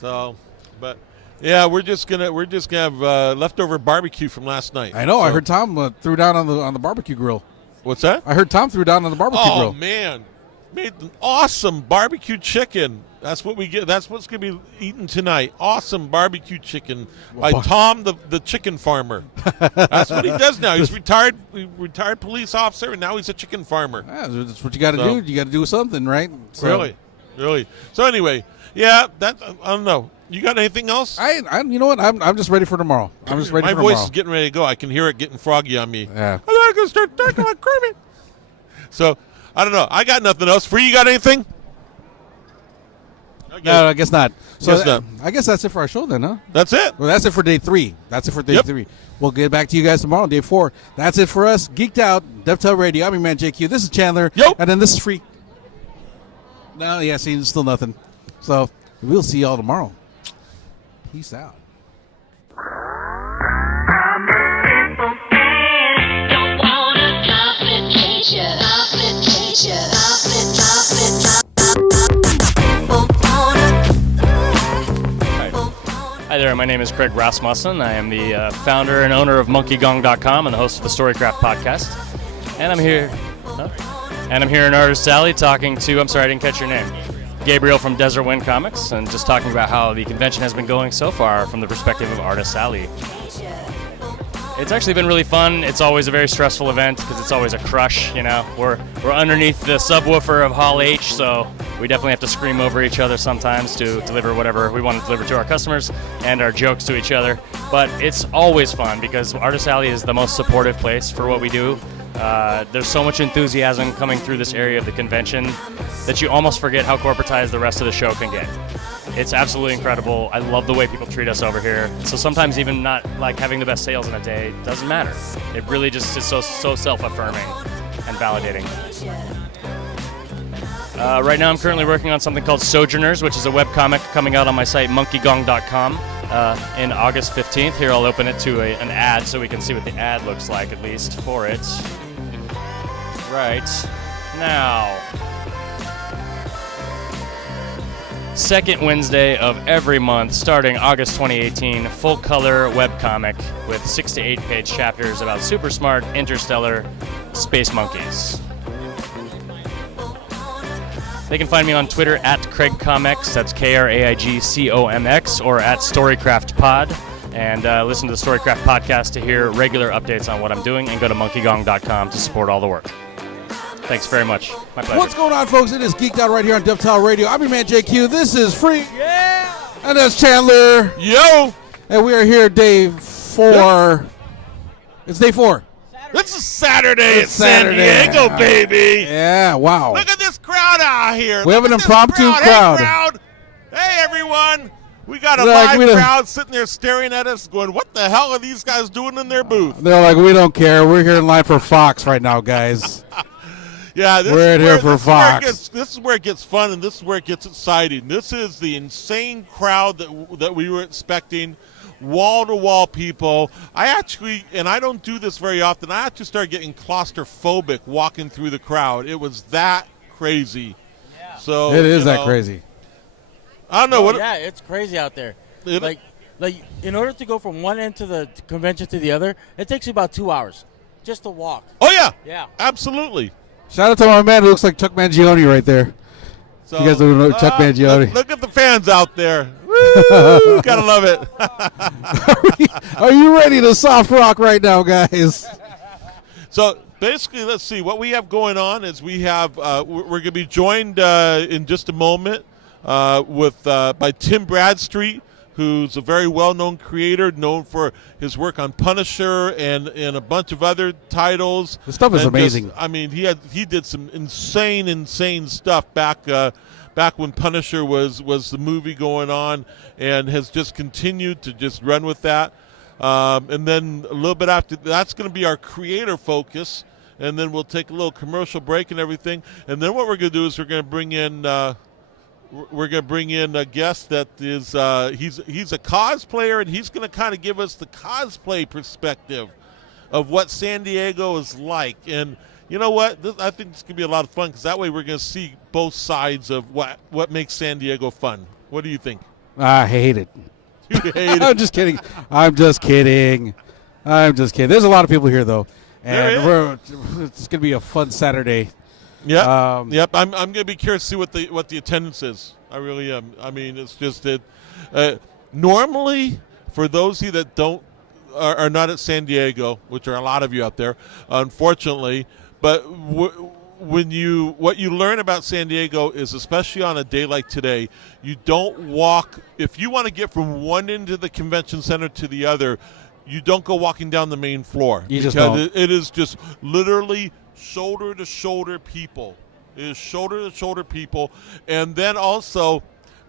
So, but yeah, we're just gonna have leftover barbecue from last night. I know. I So- heard Tom threw down on the barbecue grill. What's that? I heard Tom threw down on the barbecue Oh grill. man, made an awesome barbecue chicken. That's what we get. That's what's gonna be eaten tonight. Awesome barbecue chicken by Tom, the chicken farmer. That's what he does now. He's retired police officer, and now he's a chicken farmer. Yeah, that's what you got to So- do. You got to do something, right? So, Really. So anyway, yeah. That I don't know. You got anything else? I you know what? I'm just ready for tomorrow. I'm just ready My for voice tomorrow. is getting ready to go. I can hear it getting froggy on me. Yeah. I'm gonna start talking like Kermit. So I don't know. I got nothing else. Free, you got anything? Okay. No, I guess not. So Guess not. I guess that's it for our show then, huh? That's it. Well, that's it for day 3. Yep. 3. We'll get back to you guys tomorrow, day 4. That's it for us. Geeked Out, Deftal Radio. I'm your man, JQ. This is Chandler. Yo. And then this is Free. No, yeah, see, still nothing. So we'll see y'all tomorrow. Peace out. Hi there, my name is Craig Rasmussen. I am the founder and owner of MonkeyGong.com and the host of the Storycraft podcast. And I'm here, in Artist Alley talking to, I'm sorry, I didn't catch your name, Gabriel from Desert Wind Comics, and just talking about how the convention has been going so far from the perspective of Artist Alley. It's actually been really fun. It's always a very stressful event because it's always a crush, you know. We're underneath the subwoofer of Hall H, so we definitely have to scream over each other sometimes to deliver whatever we want to deliver to our customers and our jokes to each other. But it's always fun because Artist Alley is the most supportive place for what we do. There's so much enthusiasm coming through this area of the convention that you almost forget how corporatized the rest of the show can get. It's absolutely incredible. I love the way people treat us over here. So sometimes even not like having the best sales in a day doesn't matter. It really just is so self-affirming and validating. Right now I'm currently working on something called Sojourners, which is a webcomic coming out on my site monkeygong.com in August 15th. Here I'll open it to an ad so we can see what the ad looks like, at least for it. Right now. Second Wednesday of every month, starting August 2018, full-color webcomic with 6 to 8 page chapters about super smart, interstellar space monkeys. They can find me on Twitter at CraigComics, that's KraigComx, or at StorycraftPod, and listen to the Storycraft podcast to hear regular updates on what I'm doing, and go to monkeygong.com to support all the work. Thanks very much. My pleasure. What's going on, folks? It is Geeked Out right here on Deftal Radio. I'm your man, JQ. This is Free. Yeah! And that's Chandler. Yo! And we are here day 4. It's day 4. It's a Saturday at Saturday. San Diego, baby. Yeah, wow. Look at this crowd out here. We have Look an at this impromptu crowd. Hey, crowd. Hey, everyone. We got a Like, we live don't- crowd sitting there staring at us going, what the hell are these guys doing in their booth? They're like, we don't care. We're here in line for Fox right now, guys. Yeah, this We're is here where, for this is where it Fox. gets, this is where it gets fun, and this is where it gets exciting. This is the insane crowd that we were expecting, wall-to-wall people. I actually, and I don't do this very often, I actually started getting claustrophobic walking through the crowd. It was that crazy. Yeah. So It is you that know, crazy. I don't know what. Yeah, it's crazy out there. It- Like in order to go from one end to the convention to the other, it takes you about 2 hours just to walk. Oh yeah, Yeah. absolutely. Shout out to my man who looks like Chuck Mangione right there. So, You guys don't know Chuck Mangione. Look at the fans out there. Woo! Gotta love it. Are you ready to soft rock right now, guys? So basically, let's see what we have going on. Is we have we're going to be joined in just a moment with by Tim Bradstreet who's a very well-known creator, known for his work on Punisher and a bunch of other titles. The stuff is And amazing. He did some insane stuff back when Punisher was the movie going on, and has just continued to just run with that. And then a little bit after, that's going to be our creator focus, and then we'll take a little commercial break and everything. And then what we're going to do is we're going to bring in a guest that is he's a cosplayer, and he's going to kind of give us the cosplay perspective of what San Diego is like. And you know what? I think this could be a lot of fun, because that way we're going to see both sides of what makes San Diego fun. What do you think? I hate it. You hate it. I'm just kidding. There's a lot of people here, though. And it's going to be a fun Saturday. Yeah. Yep. I'm going to be curious to see what the attendance is. I really am. I mean, it's just that normally, for those of you that are not at San Diego, which are a lot of you out there, unfortunately, but what you learn about San Diego is, especially on a day like today, you don't walk. If you want to get from one end of the convention center to the other, you don't go walking down the main floor. You just don't. It is just literally shoulder to shoulder people. It is shoulder to shoulder people. And then also,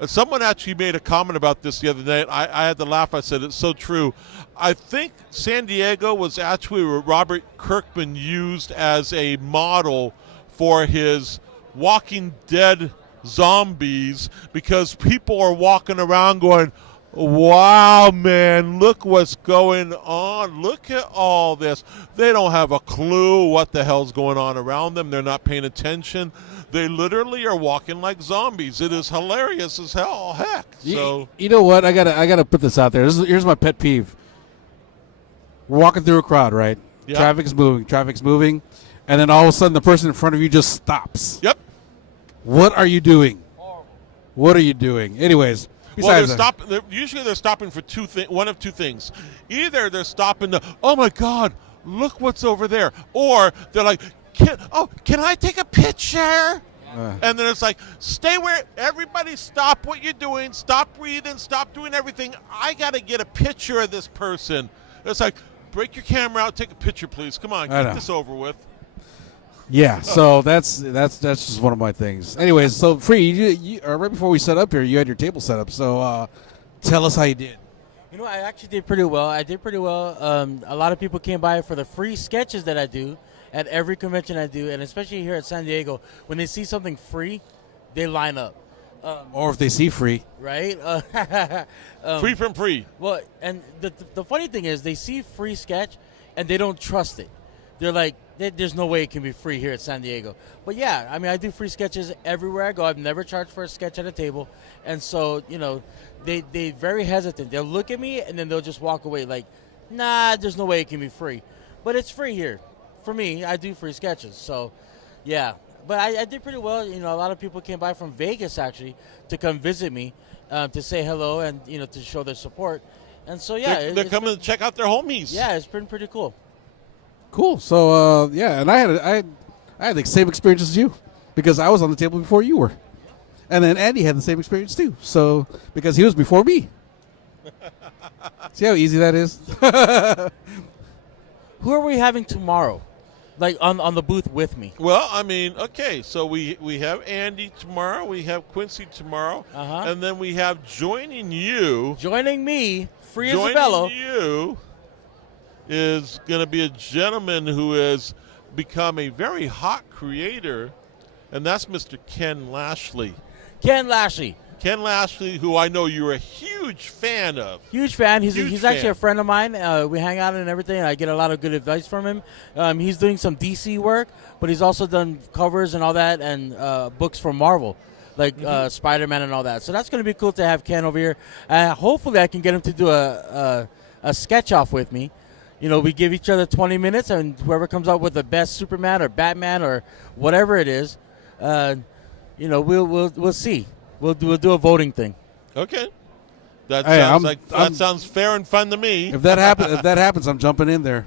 someone actually made a comment about this the other night. I had to laugh. I said, it's so true. I think San Diego was actually what Robert Kirkman used as a model for his Walking Dead zombies, because people are walking around going, wow, man, look what's going on. Look at all this. They don't have a clue what the hell's going on around them. They're not paying attention. They literally are walking like zombies. It is hilarious as hell. Heck. So you know what? I gotta put this out there. Here's my pet peeve. We're walking through a crowd, right? Yeah. Traffic's moving, and then all of a sudden the person in front of you just stops. Yep. What are you doing? What are you doing? Anyways. Well, usually they're stopping for one of two things. Either they're stopping to, oh my God, look what's over there, or they're like, can I take a picture? And then it's like, stay where, everybody stop what you're doing, stop breathing, stop doing everything. I got to get a picture of this person. It's like, break your camera out, take a picture, please. Come on, get this over with. Yeah, so that's just one of my things. Anyways, so Free, you right before we set up here, you had your table set up. So tell us how you did. You know, I actually did pretty well. A lot of people came by for the free sketches that I do at every convention I do, and especially here at San Diego. When they see something free, they line up. Or if they see free. Right? Free from free. Well, and the funny thing is, they see free sketch, and they don't trust it. They're like, there's no way it can be free here at San Diego. But yeah, I mean, I do free sketches everywhere I go. I've never charged for a sketch at a table. And so, you know, they very hesitant. They'll look at me, and then they'll just walk away like, nah, there's no way it can be free. But it's free here. For me, I do free sketches. So, yeah. But I did pretty well. You know, a lot of people came by from Vegas, actually, to come visit me, to say hello and, you know, to show their support. And so, yeah. They're coming to check out their homies. Yeah, it's been pretty cool. Cool. So, yeah, and I had the same experience as you, because I was on the table before you were. And then Andy had the same experience, too. So, because he was before me. See how easy that is? Who are we having tomorrow? Like, on the booth with me? Well, I mean, okay, so we have Andy tomorrow, we have Quincy tomorrow, and then we have joining me, Free Isabella. Joining you is going to be a gentleman who has become a very hot creator, and that's Mr. Ken Lashley. Ken Lashley, who I know you're a huge fan of. Huge fan. He's actually a friend of mine. We hang out and everything. I get a lot of good advice from him. He's doing some DC work, but he's also done covers and all that, and books from Marvel, like Spider-Man and all that. So that's going to be cool to have Ken over here. Hopefully I can get him to do a sketch-off with me. You know, we give each other 20 minutes, and whoever comes up with the best Superman or Batman or whatever it is, you know, we'll see. We'll do a voting thing. Okay, that sounds fair and fun to me. If that happens, I'm jumping in there.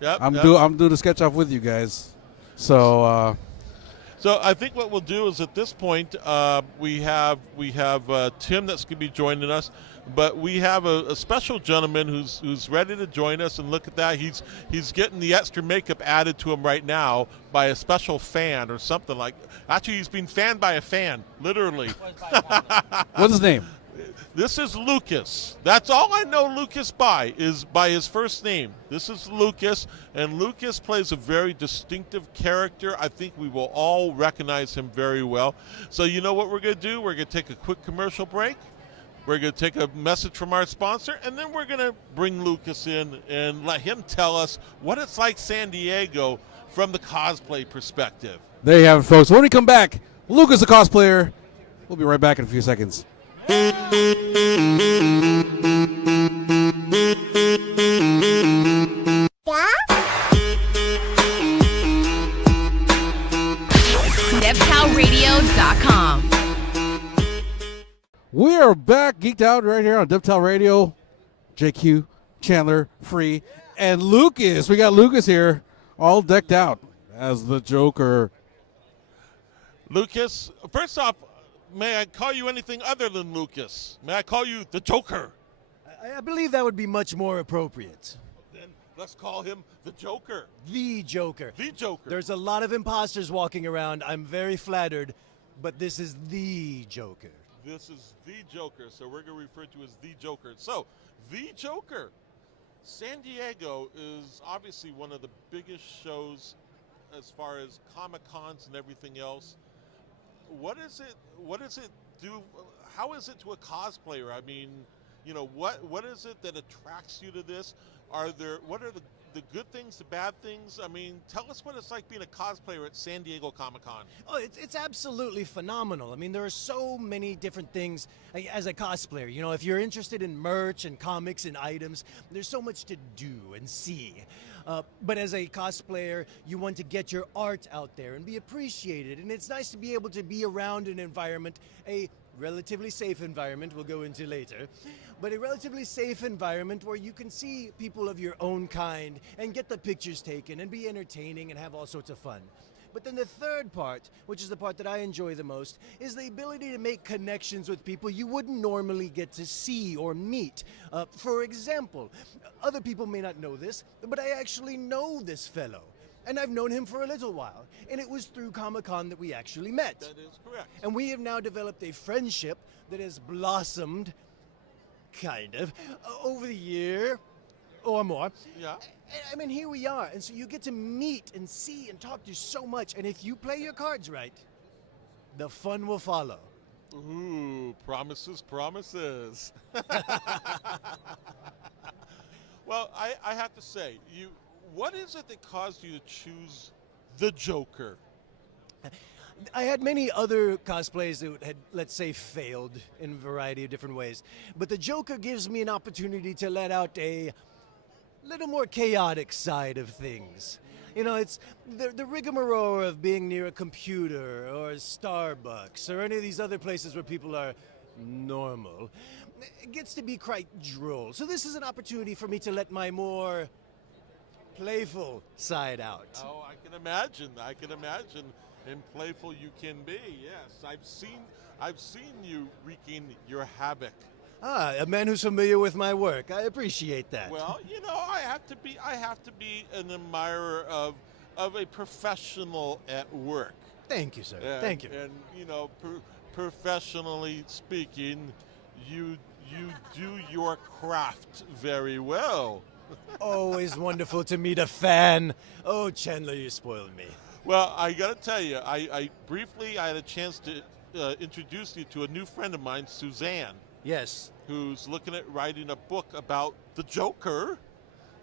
Yep, I'm doing a sketch off with you guys. So. So I think what we'll do is at this point we have Tim that's going to be joining us. But we have a special gentleman who's ready to join us, and look at that. He's getting the extra makeup added to him right now by a special fan or something like. Actually, he's being fanned by a fan, literally. What's his name? This is Lucas. That's all I know Lucas by is by his first name. This is Lucas, and Lucas plays a very distinctive character. I think we will all recognize him very well. So you know what we're going to do? We're going to take a quick commercial break. We're going to take a message from our sponsor, and then we're going to bring Lucas in and let him tell us what it's like San Diego from the cosplay perspective. There you have it, folks. When we come back, Lucas the cosplayer. We'll be right back in a few seconds. DeftalRadio.com. We are back, geeked out right here on Deftal Radio. JQ, Chandler, Free, and Lucas. We got Lucas here, all decked out as the Joker. Lucas, first off, may I call you anything other than Lucas? May I call you the Joker? I believe that would be much more appropriate. Then let's call him the Joker. The Joker. The Joker. There's a lot of imposters walking around. I'm very flattered, but this is the Joker. This is the Joker, so we're going to refer to as the Joker. So, the Joker. San Diego is obviously one of the biggest shows as far as Comic-Cons and everything else. What is it do? How is it to a cosplayer? I mean, you know, what is it that attracts you to this? What are the good things, the bad things? I mean, tell us what it's like being a cosplayer at San Diego Comic-Con. Oh, it's absolutely phenomenal. I mean, there are so many different things as a cosplayer. You know, if you're interested in merch and comics and items, there's so much to do and see. But as a cosplayer, you want to get your art out there and be appreciated. And it's nice to be able to be around an environment, a relatively safe environment we'll go into later, but a relatively safe environment where you can see people of your own kind and get the pictures taken and be entertaining and have all sorts of fun. But then the third part, which is the part that I enjoy the most, is the ability to make connections with people you wouldn't normally get to see or meet. For example, other people may not know this, but I actually know this fellow. And I've known him for a little while. And it was through Comic-Con that we actually met. That is correct. And we have now developed a friendship that has blossomed, kind of, over the year or more. Yeah. I mean, here we are. And so you get to meet and see and talk to so much. And if you play your cards right, the fun will follow. Ooh, promises, promises. Well, I have to say, what is it that caused you to choose the Joker? I had many other cosplays that had, let's say, failed in a variety of different ways. But the Joker gives me an opportunity to let out a little more chaotic side of things. You know, it's the rigmarole of being near a computer or Starbucks or any of these other places where people are normal. It gets to be quite droll. So this is an opportunity for me to let my more playful side out. Oh, I can imagine. And playful you can be. Yes, I've seen you wreaking your havoc. Ah, a man who's familiar with my work. I appreciate that. Well, you know, I have to be an admirer of a professional at work. Thank you, sir. Thank you. And you know, professionally speaking, you do your craft very well. Always wonderful to meet a fan. Oh, Chandler, you spoiled me. Well, I got to tell you, I briefly had a chance to introduce you to a new friend of mine, Suzanne. Yes. Who's looking at writing a book about the Joker.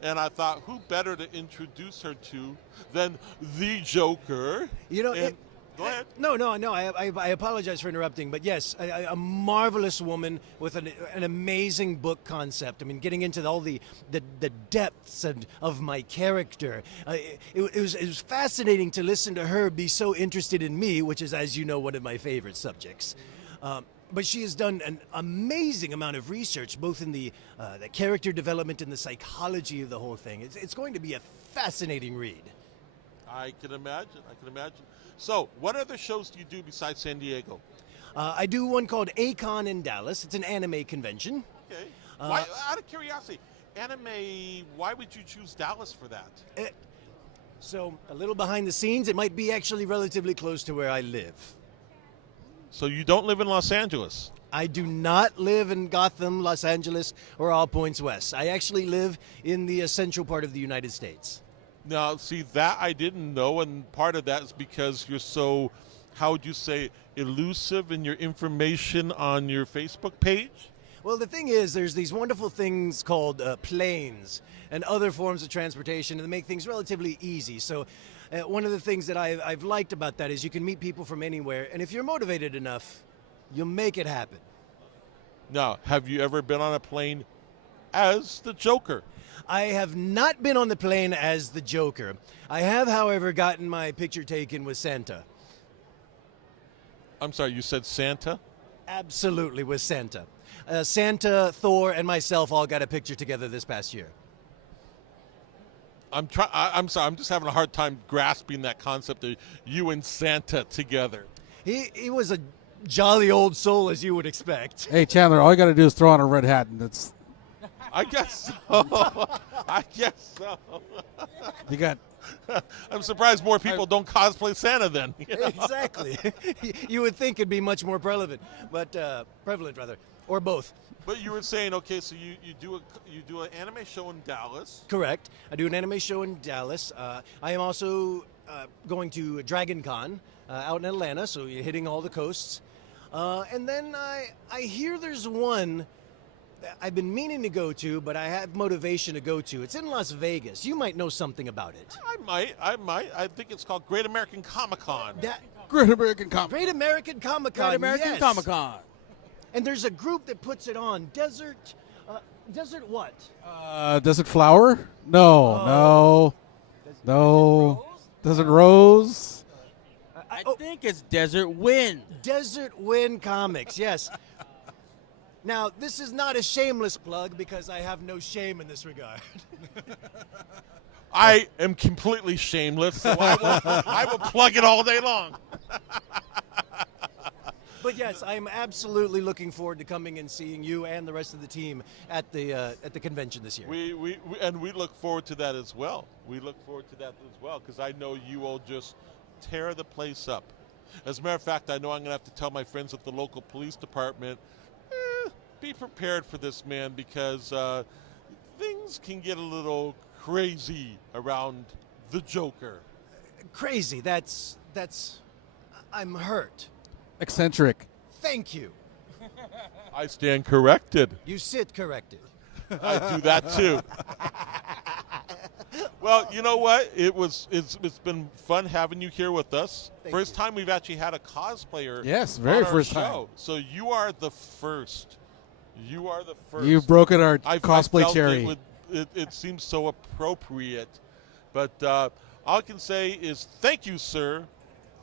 And I thought, who better to introduce her to than the Joker? You know, go ahead. No. I apologize for interrupting, but yes, a marvelous woman with an amazing book concept. I mean, getting into all the depths of my character. It was fascinating to listen to her be so interested in me, which is, as you know, one of my favorite subjects. But she has done an amazing amount of research, both in the character development and the psychology of the whole thing. It's going to be a fascinating read. I can imagine. So, what other shows do you do besides San Diego? I do one called A-Con in Dallas. It's an anime convention. Okay. Why, out of curiosity, anime, why would you choose Dallas for that? So, a little behind the scenes, it might be actually relatively close to where I live. So you don't live in Los Angeles? I do not live in Gotham, Los Angeles, or all points west. I actually live in the central part of the United States. Now, see, that I didn't know, and part of that is because you're so, how would you say, elusive in your information on your Facebook page? Well, the thing is, there's these wonderful things called planes and other forms of transportation that make things relatively easy. So one of the things that I've liked about that is you can meet people from anywhere, and if you're motivated enough, you'll make it happen. Now, have you ever been on a plane as the Joker? I have not been on the plane as the Joker. I have, however, gotten my picture taken with Santa. I'm sorry, you said Santa? Absolutely, with Santa. Santa, Thor, and myself all got a picture together this past year. I'm sorry, I'm just having a hard time grasping that concept of you and Santa together. He was a jolly old soul, as you would expect. Hey, Chandler, all you got to do is throw on a red hat, and that's I guess so. I guess so. you got. I'm surprised more people don't cosplay Santa then. You know? Exactly. You would think it'd be much more prevalent, or both. But you were saying, okay, so you do an anime show in Dallas. Correct. I do an anime show in Dallas. I am also going to Dragon Con out in Atlanta, so you're hitting all the coasts. And then I hear there's one that I've been meaning to go to, but I have motivation to go to. It's in Las Vegas. You might know something about it. I might. I think it's called Great American Comic-Con. Great American Comic. Great American Comic-Con. Great American yes. Comic-Con. And there's a group that puts it on. Desert what? Desert Flower? No. Desert Rose? I think it's Desert Wind. Desert Wind Comics, yes. Now, this is not a shameless plug because I have no shame in this regard. I am completely shameless, so I will plug it all day long. But yes, I'm absolutely looking forward to coming and seeing you and the rest of the team at the convention this year. We look forward to that as well. We look forward to that as well because I know you will just tear the place up. As a matter of fact, I know I'm going to have to tell my friends at the local police department, be prepared for this, man, because things can get a little crazy around the Joker. Crazy. That's. I'm hurt. Eccentric. Thank you. I stand corrected. You sit corrected. I do that too. Well, you know what? It's been fun having you here with us. First time we've actually had a cosplayer. Yes, very on our first show. time. So you are the first. You are the first. You've broken our I cosplay felt cherry. It seems so appropriate. But all I can say is thank you, sir.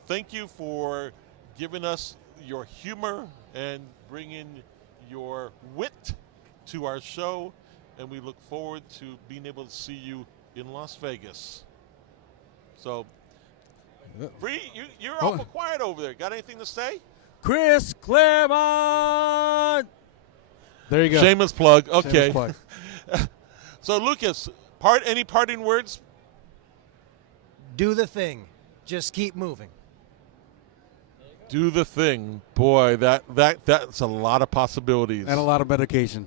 Thank you for giving us your humor and bringing your wit to our show. And we look forward to being able to see you in Las Vegas. So, Bree, you're awful quiet over there. Got anything to say? Chris Claremont. There you go. Shameless plug. Okay. Shameless plug. So, Lucas, any parting words? Do the thing. Just keep moving. Do the thing. Boy, that's a lot of possibilities. And a lot of medication.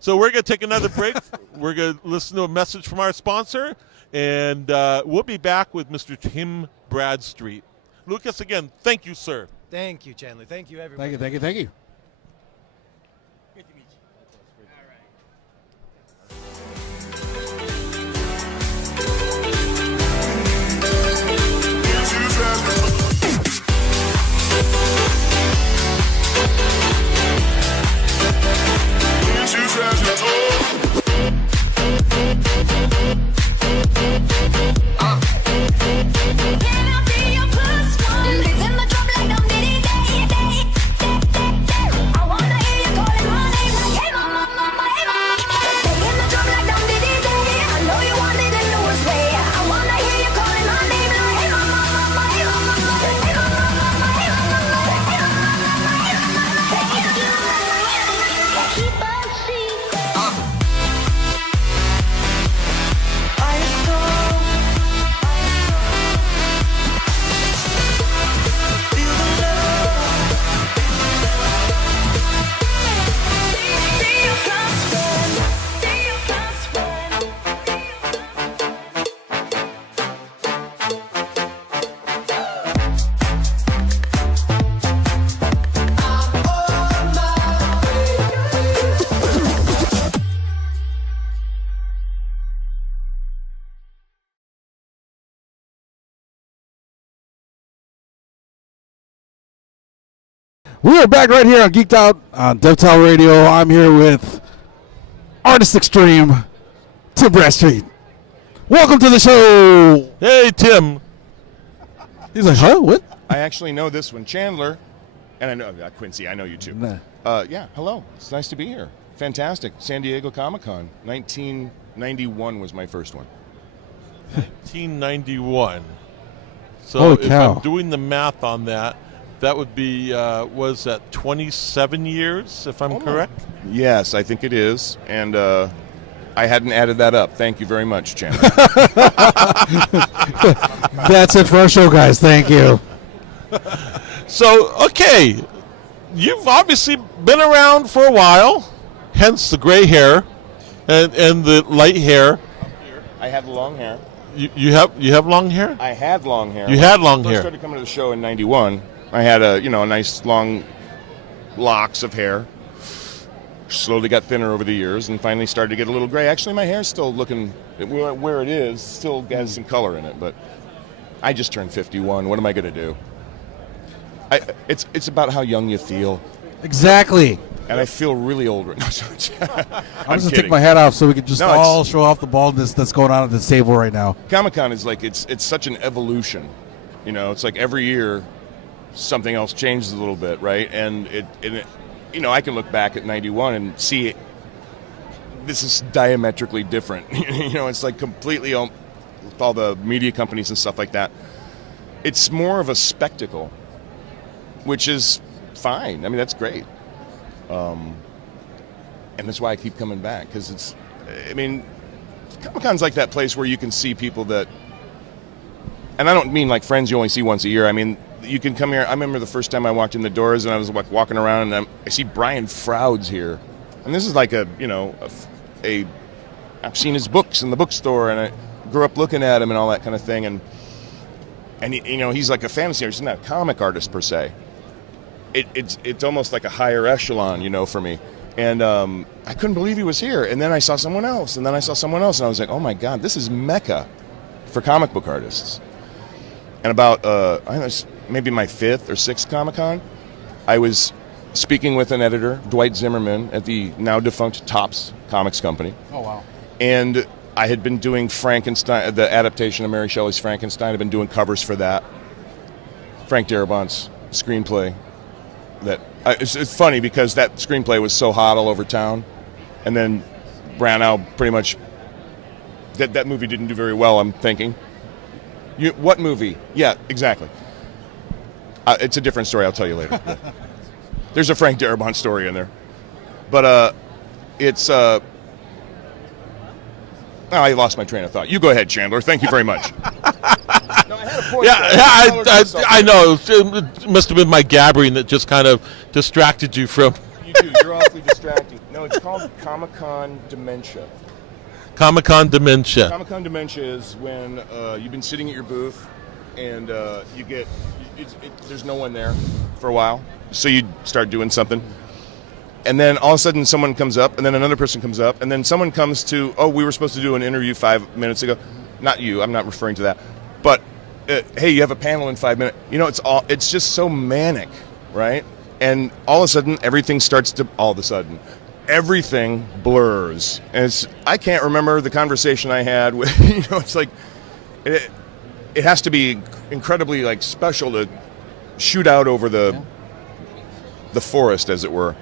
So we're going to take another break. We're going to listen to a message from our sponsor, and we'll be back with Mr. Tim Bradstreet. Lucas, again, thank you, sir. Thank you, Chandler. Thank you, everyone. Thank you. Good to meet you. Can I be your plus one? Live in the drop like I'm diddy day. We are back right here on Geeked Out on Deftal Radio. I'm here with Artist Extreme, Tim Bradstreet. Welcome to the show. Hey, Tim. He's like, huh? What? I actually know this one. Chandler, and I know Quincy, I know you too. Nah. Yeah, hello. It's nice to be here. Fantastic. San Diego Comic-Con. 1991 was my first one. 1991. So Holy if cow. I'm doing the math on that, that would be, was that 27 years, if I'm correct? Yes, I think it is. And I hadn't added that up. Thank you very much, Chandler. That's it for our show, guys. Thank you. So, okay, you've obviously been around for a while, hence the gray hair and the light hair. I had long hair. You have long hair? I had long hair. You had long When I hair. started coming to the show in 91. I had a nice long locks of hair. Slowly got thinner over the years and finally started to get a little gray. Actually, my hair's still looking where it is, still has some color in it, but I just turned 51. What am I going to do? It's about how young you feel. Exactly. And I feel really old right now. I'm just going to take my hat off so we can just No, all show off the baldness that's going on at this table right now. Comic-Con is like, it's such an evolution. It's like every year something else changes a little bit, right? And it I can look back at 91 and see this is diametrically different. It's like completely with all the media companies and stuff like that. It's more of a spectacle, which is fine. I mean, that's great. And that's why I keep coming back, because Comic-Con's like that place where you can see people that, and I don't mean like friends you only see once a year. I mean, you can come here. I remember the first time I walked in the doors and I was like walking around and I see Brian Froud's here. And this is like I've seen his books in the bookstore and I grew up looking at him and all that kind of thing. And he's like a fantasy artist. He's not a comic artist per se. It's almost like a higher echelon, for me. And I couldn't believe he was here. And then I saw someone else, and then I saw someone else, and I was like, oh my God, this is Mecca for comic book artists. And about, I think it was maybe my 5th or 6th Comic-Con, I was speaking with an editor, Dwight Zimmerman, at the now defunct Topps Comics Company. Oh, wow. And I had been doing Frankenstein, the adaptation of Mary Shelley's Frankenstein. I've been doing covers for that. Frank Darabont's screenplay. It's funny because that screenplay was so hot all over town, and then Branagh pretty much that movie didn't do very well. I'm thinking, what movie? Yeah, exactly. It's a different story. I'll tell you later. Yeah. There's a Frank Darabont story in there, but it's. I lost my train of thought. You go ahead, Chandler. Thank you very much. No, I had a point. I know. It must have been my gabbering that just kind of distracted you from. You do. You're awfully distracting. No, it's called Comic-Con Dementia. Comic-Con Dementia. Comic-Con Dementia is when you've been sitting at your booth and you get there's no one there for a while, so you start doing something. And then all of a sudden someone comes up, and then another person comes up, and then someone comes to, we were supposed to do an interview 5 minutes ago. Not you, I'm not referring to that. But, hey, you have a panel in 5 minutes. It's just so manic, right? And all of a sudden, everything blurs. And I can't remember the conversation I had with, it's like, it has to be incredibly, like, special to shoot out over the forest, as it were.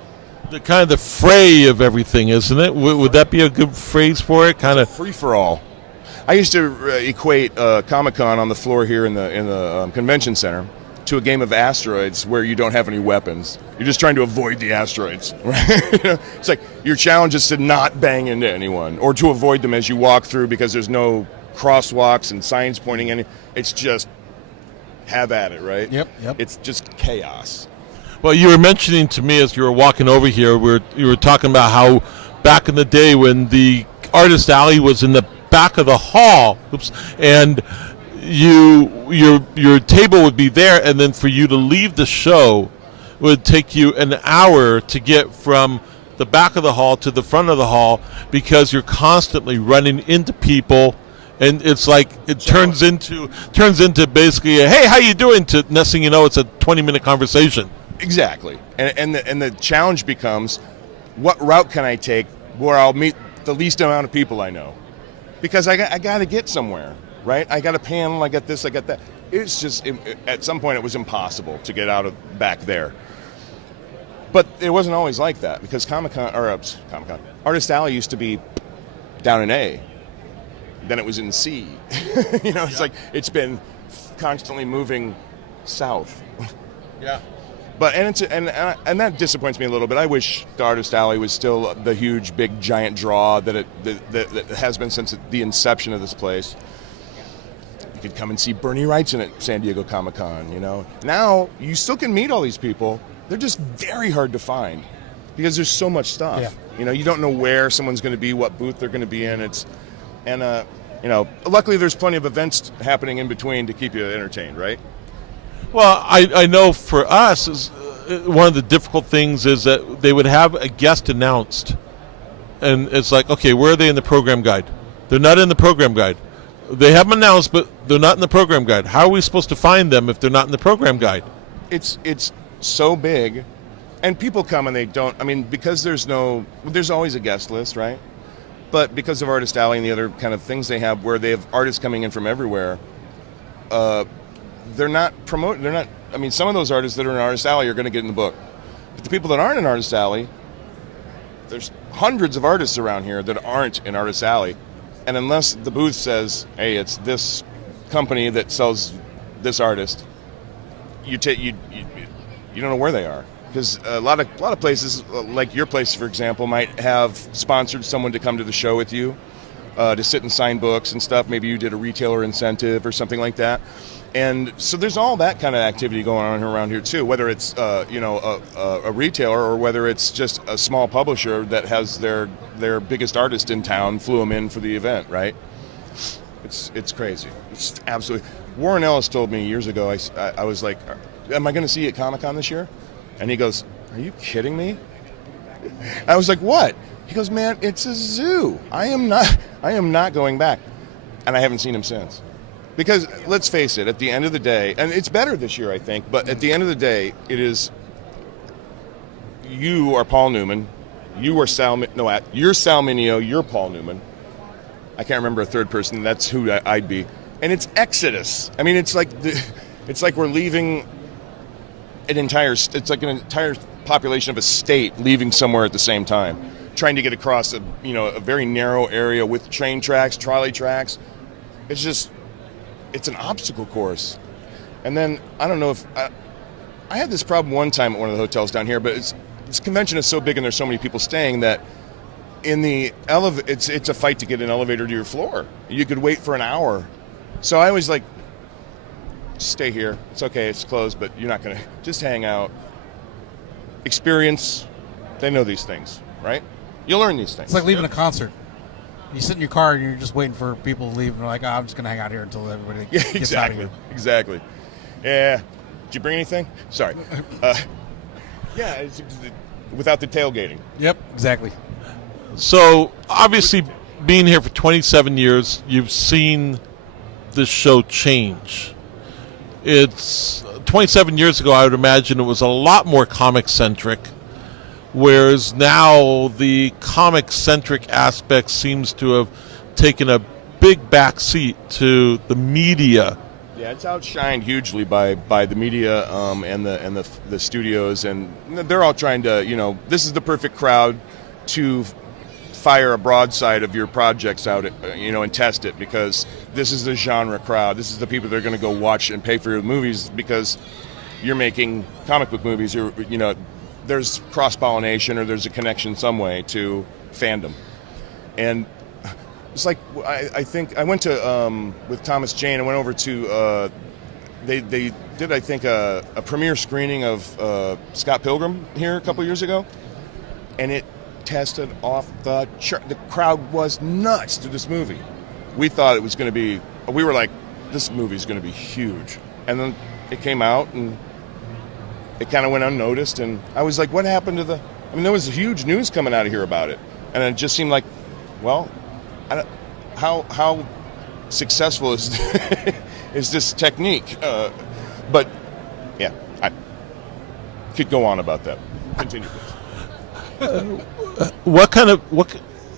The kind of the fray of everything, isn't it? Would that be a good phrase for it? Kind of free-for-all. I used to equate Comic-Con on the floor here in the convention center to a game of asteroids where you don't have any weapons. You're just trying to avoid the asteroids. Right? It's like your challenge is to not bang into anyone or to avoid them as you walk through because there's no crosswalks and signs pointing in. It's just have at it, right? Yep. It's just chaos. Well, you were mentioning to me as you were walking over here, you were talking about how back in the day when the Artist Alley was in the back of the hall, and your table would be there, and then for you to leave the show would take you an hour to get from the back of the hall to the front of the hall because you're constantly running into people. And it's like it turns into basically a, hey, how you doing? To next thing you know, it's a 20-minute conversation. Exactly. And the challenge becomes, what route can I take where I'll meet the least amount of people I know? Because I got to get somewhere, right? I got a panel, I got this, I got that. It's just, at some point it was impossible to get out of back there. But it wasn't always like that, because Artist Alley used to be down in A. Then it was in C. It's like it's been constantly moving south. Yeah. But and that disappoints me a little bit. I wish the Artist Alley was still the huge, big, giant draw that it has been since the inception of this place. You could come and see Bernie Wrightson at San Diego Comic-Con. Now you still can meet all these people. They're just very hard to find because there's so much stuff. Yeah. You don't know where someone's going to be, what booth they're going to be in. Luckily there's plenty of events happening in between to keep you entertained, right? Well, I know for us, one of the difficult things is that they would have a guest announced, and it's like, okay, where are they in the program guide? They're not in the program guide. They have them announced, but they're not in the program guide. How are we supposed to find them if they're not in the program guide? It's so big, and people come and they don't. I mean, because there's always a guest list, right? But because of Artist Alley and the other kind of things they have, where they have artists coming in from everywhere. They're not promoting. They're not. I mean, some of those artists that are in Artist Alley are going to get in the book, but the people that aren't in Artist Alley, there's hundreds of artists around here that aren't in Artist Alley, and unless the booth says, "Hey, it's this company that sells this artist," you don't know where they are, because a lot of places, like your place, for example, might have sponsored someone to come to the show with you, to sit and sign books and stuff. Maybe you did a retailer incentive or something like that. And so there's all that kind of activity going on around here too, whether it's a retailer or whether it's just a small publisher that has their biggest artist in town, flew them in for the event, right? It's crazy. It's absolutely. Warren Ellis told me years ago, I was like, am I going to see you at Comic-Con this year? And he goes, are you kidding me? I was like, what? He goes, man, it's a zoo. I am not going back. And I haven't seen him since. Because let's face it, at the end of the day, and it's better this year, I think, but at the end of the day, it is, you are Paul Newman, you're Sal Mineo, you're Paul Newman. I can't remember a third person, that's who I'd be. And it's Exodus. I mean, it's like we're leaving an entire population of a state leaving somewhere at the same time, trying to get across a very narrow area with train tracks, trolley tracks. It's an obstacle course. And then, I don't know if, I had this problem one time at one of the hotels down here, but this convention is so big and there's so many people staying that in the it's a fight to get an elevator to your floor. You could wait for an hour. So I was like, stay here. It's okay, it's closed, but you're not going to, just hang out. Experience, they know these things, right? You learn these things. It's like leaving a concert. You sit in your car and you're just waiting for people to leave, and you're like, I'm just going to hang out here until everybody gets out of here. Exactly. Yeah. Did you bring anything? Sorry. It's without the tailgating. Yep, exactly. So, obviously, being here for 27 years, you've seen this show change. It's 27 years ago, I would imagine it was a lot more comic-centric, whereas now the comic-centric aspect seems to have taken a big backseat to the media. Yeah, it's outshined hugely by the media and the studios, and they're all trying to, this is the perfect crowd to fire a broadside of your projects out, and test it, because this is the genre crowd. This is the people that are going to go watch and pay for your movies because you're making comic book movies. There's cross-pollination, or there's a connection some way to fandom. And it's like, I think I went to, with Thomas Jane, I went over to, they did, I think, a premiere screening of Scott Pilgrim here a couple years ago, and it tested off the chart. The crowd was nuts to this movie. We thought it was going to be, we were like, this movie's going to be huge. And then it came out, and it kind of went unnoticed, and I was like, what happened to there was huge news coming out of here about it, and it just seemed like, well, how successful is is this technique? But yeah, could go on about that. Continue, please.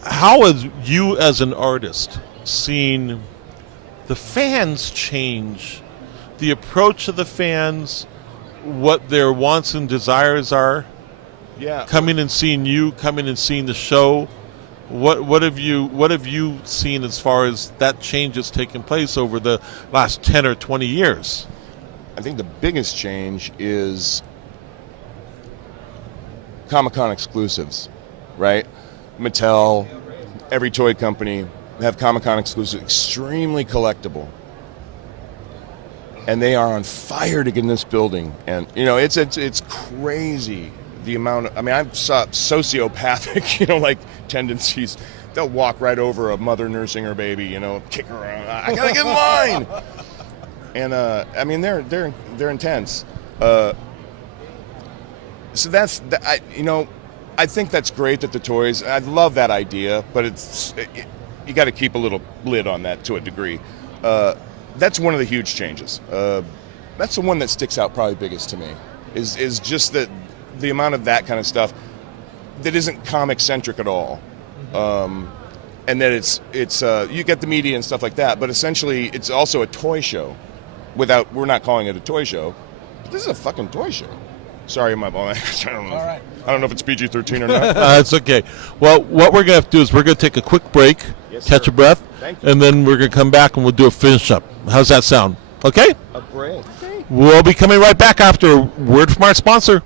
How has you as an artist seen the fans change, the approach of the fans, what their wants and desires are? Yeah. Coming and seeing the show. What have you seen as far as that change has taken place over the last 10 or 20 years? I think the biggest change is Comic-Con exclusives, right? Mattel, every toy company have Comic-Con exclusives, extremely collectible. And they are on fire to get in this building. And, it's crazy the amount of, I saw sociopathic, like tendencies. They'll walk right over a mother nursing her baby, kick her around. I gotta get in line. And, they're intense. So that's, I think that's great that the toys, I love that idea, but you got to keep a little lid on that to a degree. That's one of the huge changes. That's the one that sticks out probably biggest to me, is just the amount of that kind of stuff that isn't comic-centric at all. And that it's you get the media and stuff like that, but essentially it's also a toy show. We're not calling it a toy show, but this is a fucking toy show. Sorry, my ball. I don't know if it's PG-13 or not. It's okay. Well, what we're going to have to do is we're going to take a quick break, catch a breath, and then we're going to come back and we'll do a finish up. How's that sound? Okay? Great. We'll be coming right back after a word from our sponsor.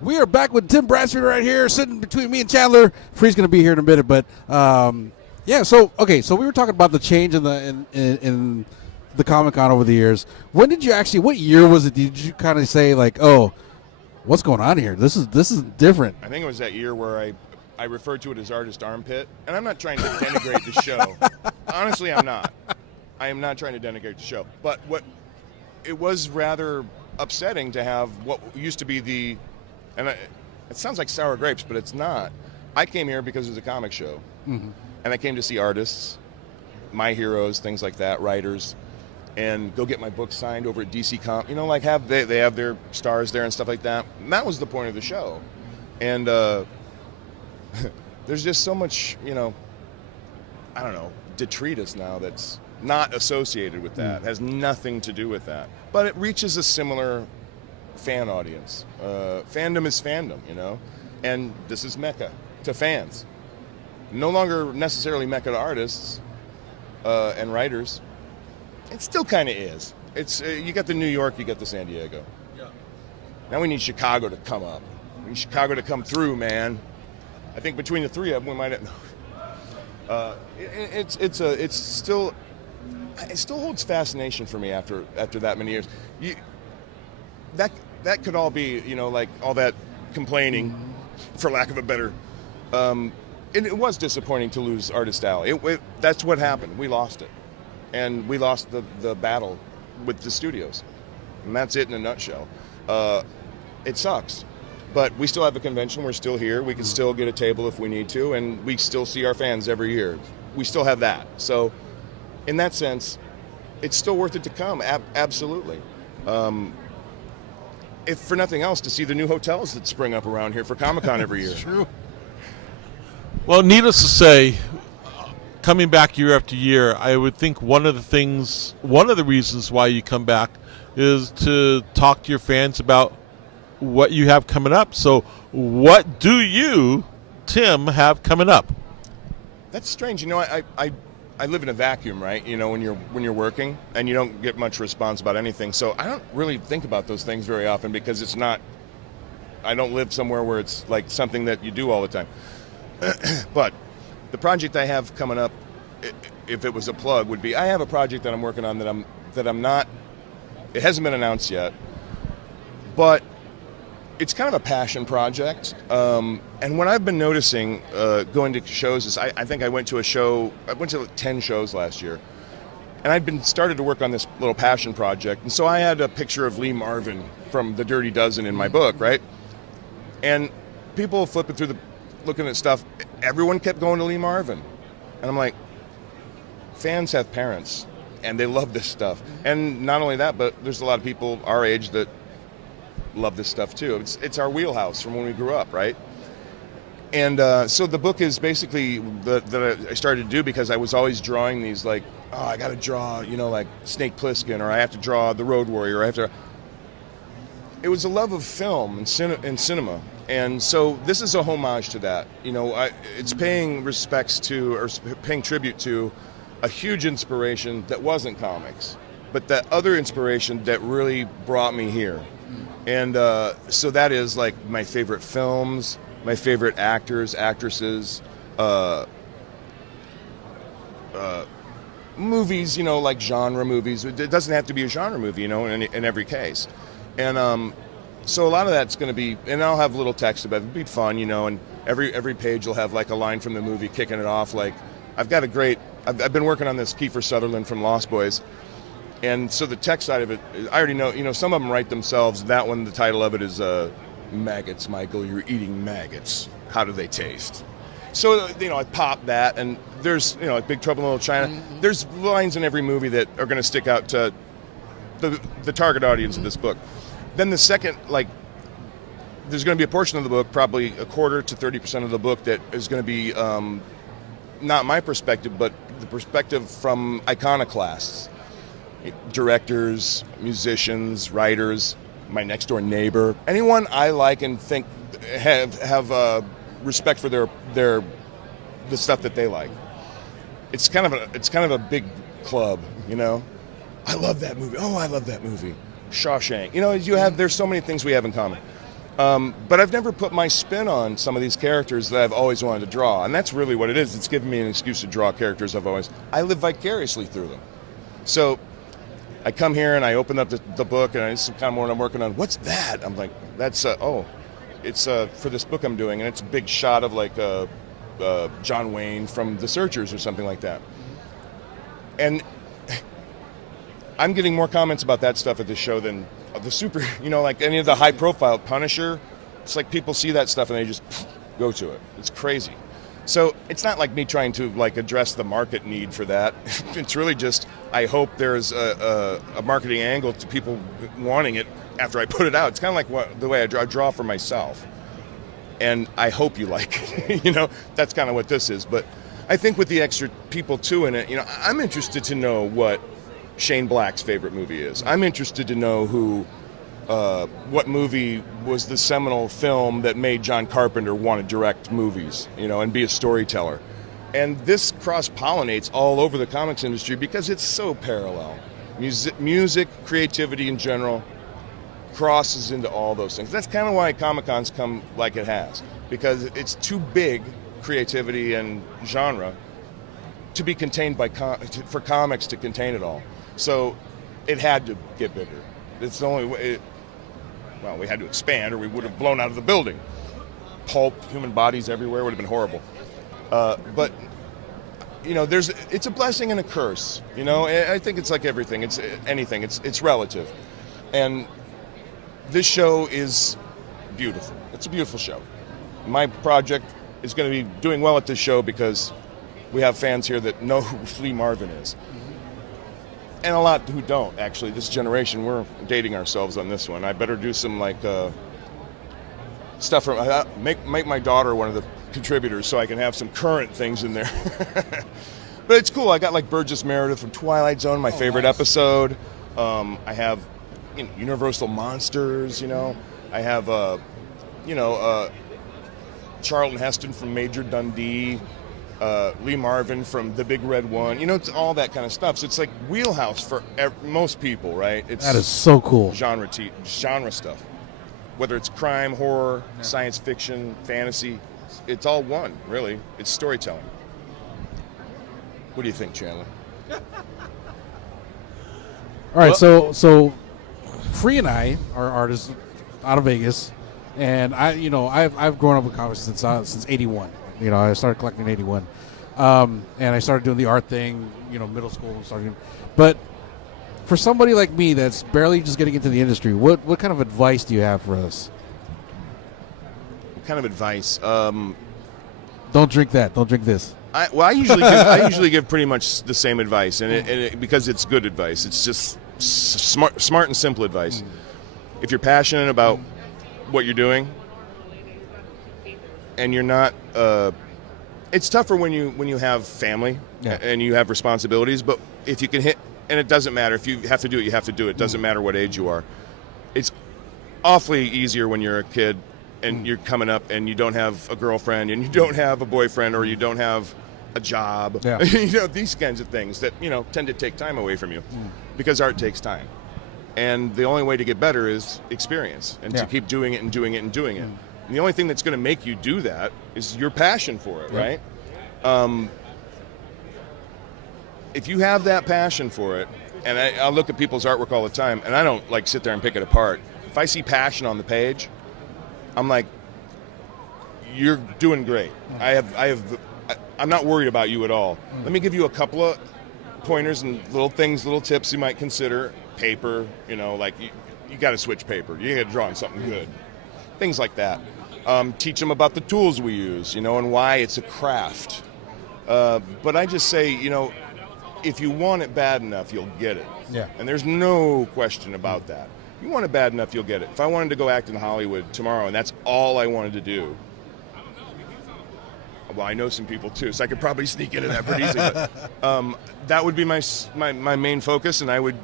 We are back with Tim Bradstreet right here, sitting between me and Chandler. Free's going to be here in a minute, but So we were talking about the change in the Comic-Con over the years. When did you actually? What year was it? Did you kind of say like, "Oh, what's going on here? This is different"? I think it was that year where I referred to it as artist armpit, and I'm not trying to denigrate the show. Honestly, I'm not. I am not trying to denigrate the show, but it was rather upsetting to have what used to be it sounds like sour grapes, but it's not. I came here because it was a comic show, and I came to see artists, my heroes, things like that, writers, and go get my book signed over at DC Comp. They have their stars there and stuff like that. And that was the point of the show, and there's just so much, detritus now that's not associated with that. Has nothing to do with that, but it reaches a similar fan audience. Fandom is fandom, and this is Mecca to fans. No longer necessarily Mecca to artists and writers. It still kind of is. It's you got the New York, you got the San Diego. Yeah. Now we need Chicago to come up. We need Chicago to come through, man. I think between the three of them, we might have. It still holds fascination for me after that many years. That could all be, like all that complaining, for lack of a better. It was disappointing to lose Artist Alley. That's what happened. We lost it, and we lost the battle with the studios, and that's it in a nutshell. It sucks, but we still have the convention. We're still here. We can still get a table if we need to, and we still see our fans every year. We still have that. So, in that sense, it's still worth it to come. Absolutely. If for nothing else, to see the new hotels that spring up around here for Comic-Con every year. True. Well, needless to say, coming back year after year, I would think one of the reasons why you come back is to talk to your fans about what you have coming up. So what do you, Tim, have coming up? That's strange. I live in a vacuum, right? When you're working and you don't get much response about anything. So I don't really think about those things very often because it's not. I don't live somewhere where it's like something that you do all the time. But the project I have coming up, if it was a plug, would be I have a project that I'm working on that I'm not It hasn't been announced yet, but it's kind of a passion project. And what I've been noticing going to shows is I think I went to 10 shows last year. And I'd been started to work on this little passion project. And so I had a picture of Lee Marvin from The Dirty Dozen in my book, right? And people flipping through looking at stuff, everyone kept going to Lee Marvin. And I'm like, fans have parents, and they love this stuff. And not only that, but there's a lot of people our age that love this stuff too. It's our wheelhouse from when we grew up, right? And so the book is basically that I started to do because I was always drawing these like, oh, I got to draw, like Snake Plissken, or I have to draw The Road Warrior. It was a love of film and cinema. And so this is a homage to that. It's paying respects to, or paying tribute to, a huge inspiration that wasn't comics, but that other inspiration that really brought me here. And so that is like my favorite films, my favorite actors, actresses, movies, like genre movies. It doesn't have to be a genre movie, in every case. And so a lot of that's going to be, and I'll have little text about it. It'll be fun, and every page will have like a line from the movie kicking it off. Like I've been working on this Kiefer Sutherland from Lost Boys. And so the text side of it, I already know, some of them write themselves. That one, the title of it is Maggots, Michael, you're eating maggots. How do they taste? So, I pop that, and there's, like Big Trouble in Little China. Mm-hmm. There's lines in every movie that are going to stick out to the target audience of this book. Then the second, there's going to be a portion of the book, probably a quarter to 30% of the book, that is going to be not my perspective, but the perspective from iconoclasts. Directors, musicians, writers, my next door neighbor, anyone I like and think have respect for the stuff that they like. It's kind of a big club, I love that movie. Oh, I love that movie. Shawshank. There's so many things we have in common. But I've never put my spin on some of these characters that I've always wanted to draw, and that's really what it is. It's given me an excuse to draw characters I live vicariously through them. So I come here and I open up the book, and it's kind of what I'm working on. What's that? I'm like, that's it's for this book I'm doing, and it's a big shot of like John Wayne from The Searchers or something like that. And I'm getting more comments about that stuff at the show than the super, like any of the high profile Punisher. It's like people see that stuff and they just go to it. It's crazy. So it's not like me trying to address the market need for that. It's really just, I hope there's a marketing angle to people wanting it after I put it out. It's kind of like the way I draw for myself. And I hope you like it. That's kind of what this is. But I think with the extra people too in it, I'm interested to know what Shane Black's favorite movie is. I'm interested to know what movie was the seminal film that made John Carpenter want to direct movies, and be a storyteller. And this cross-pollinates all over the comics industry because it's so parallel. Music, creativity in general, crosses into all those things. That's kind of why Comic-Cons come like it has, because it's too big, creativity and genre, to be contained for comics to contain it all. So it had to get bigger. It's the only way. We had to expand, or we would have blown out of the building. Pulp, human bodies everywhere, would have been horrible. But it's a blessing and a curse. I think it's like everything. It's anything. It's relative. And this show is beautiful. It's a beautiful show. My project is going to be doing well at this show because we have fans here that know who Lee Marvin is. And a lot who don't, actually. This generation, we're dating ourselves on this one. I better do some stuff from make my daughter one of the contributors so I can have some current things in there. But it's cool. I got Burgess Meredith from Twilight Zone, my favorite episode. I have Universal Monsters. I have Charlton Heston from Major Dundee. Lee Marvin from The Big Red One. It's all that kind of stuff. So it's like wheelhouse for most people, right? That is so cool. Genre stuff. Whether it's crime, horror, science fiction, fantasy, it's all one, really. It's storytelling. What do you think, Chandler? All right, so Free and I are artists out of Vegas, and I've grown up with comics since '81. I started collecting in '81, and I started doing the art thing. Middle school starting, but for somebody like me that's barely just getting into the industry, what kind of advice do you have for us? What kind of advice? Don't drink that. Don't drink this. I usually give pretty much the same advice, because it's good advice. It's just smart and simple advice. If you're passionate about what you're doing, and you're not, it's tougher when you have family and you have responsibilities. But if you can hit, and it doesn't matter if you have to do it, you have to do it. It doesn't matter what age you are. It's awfully easier when you're a kid and you're coming up and you don't have a girlfriend and you don't have a boyfriend or you don't have a job. Yeah. These kinds of things that tend to take time away from you, because art takes time, and the only way to get better is experience and to keep doing it and doing it and doing it. And the only thing that's going to make you do that is your passion for it, right? If you have that passion for it, and I look at people's artwork all the time, and I don't sit there and pick it apart. If I see passion on the page, I'm like, you're doing great. I'm not worried about you at all. Let me give you a couple of pointers and little things, little tips you might consider. Paper, you got to switch paper. You got to draw on something good. Things like that. Teach them about the tools we use, and why it's a craft. But I just say, if you want it bad enough, you'll get it. Yeah. And there's no question about that. If you want it bad enough, you'll get it. If I wanted to go act in Hollywood tomorrow and that's all I wanted to do, well, I know some people too, so I could probably sneak into that pretty easily. But that would be my main focus, and I would,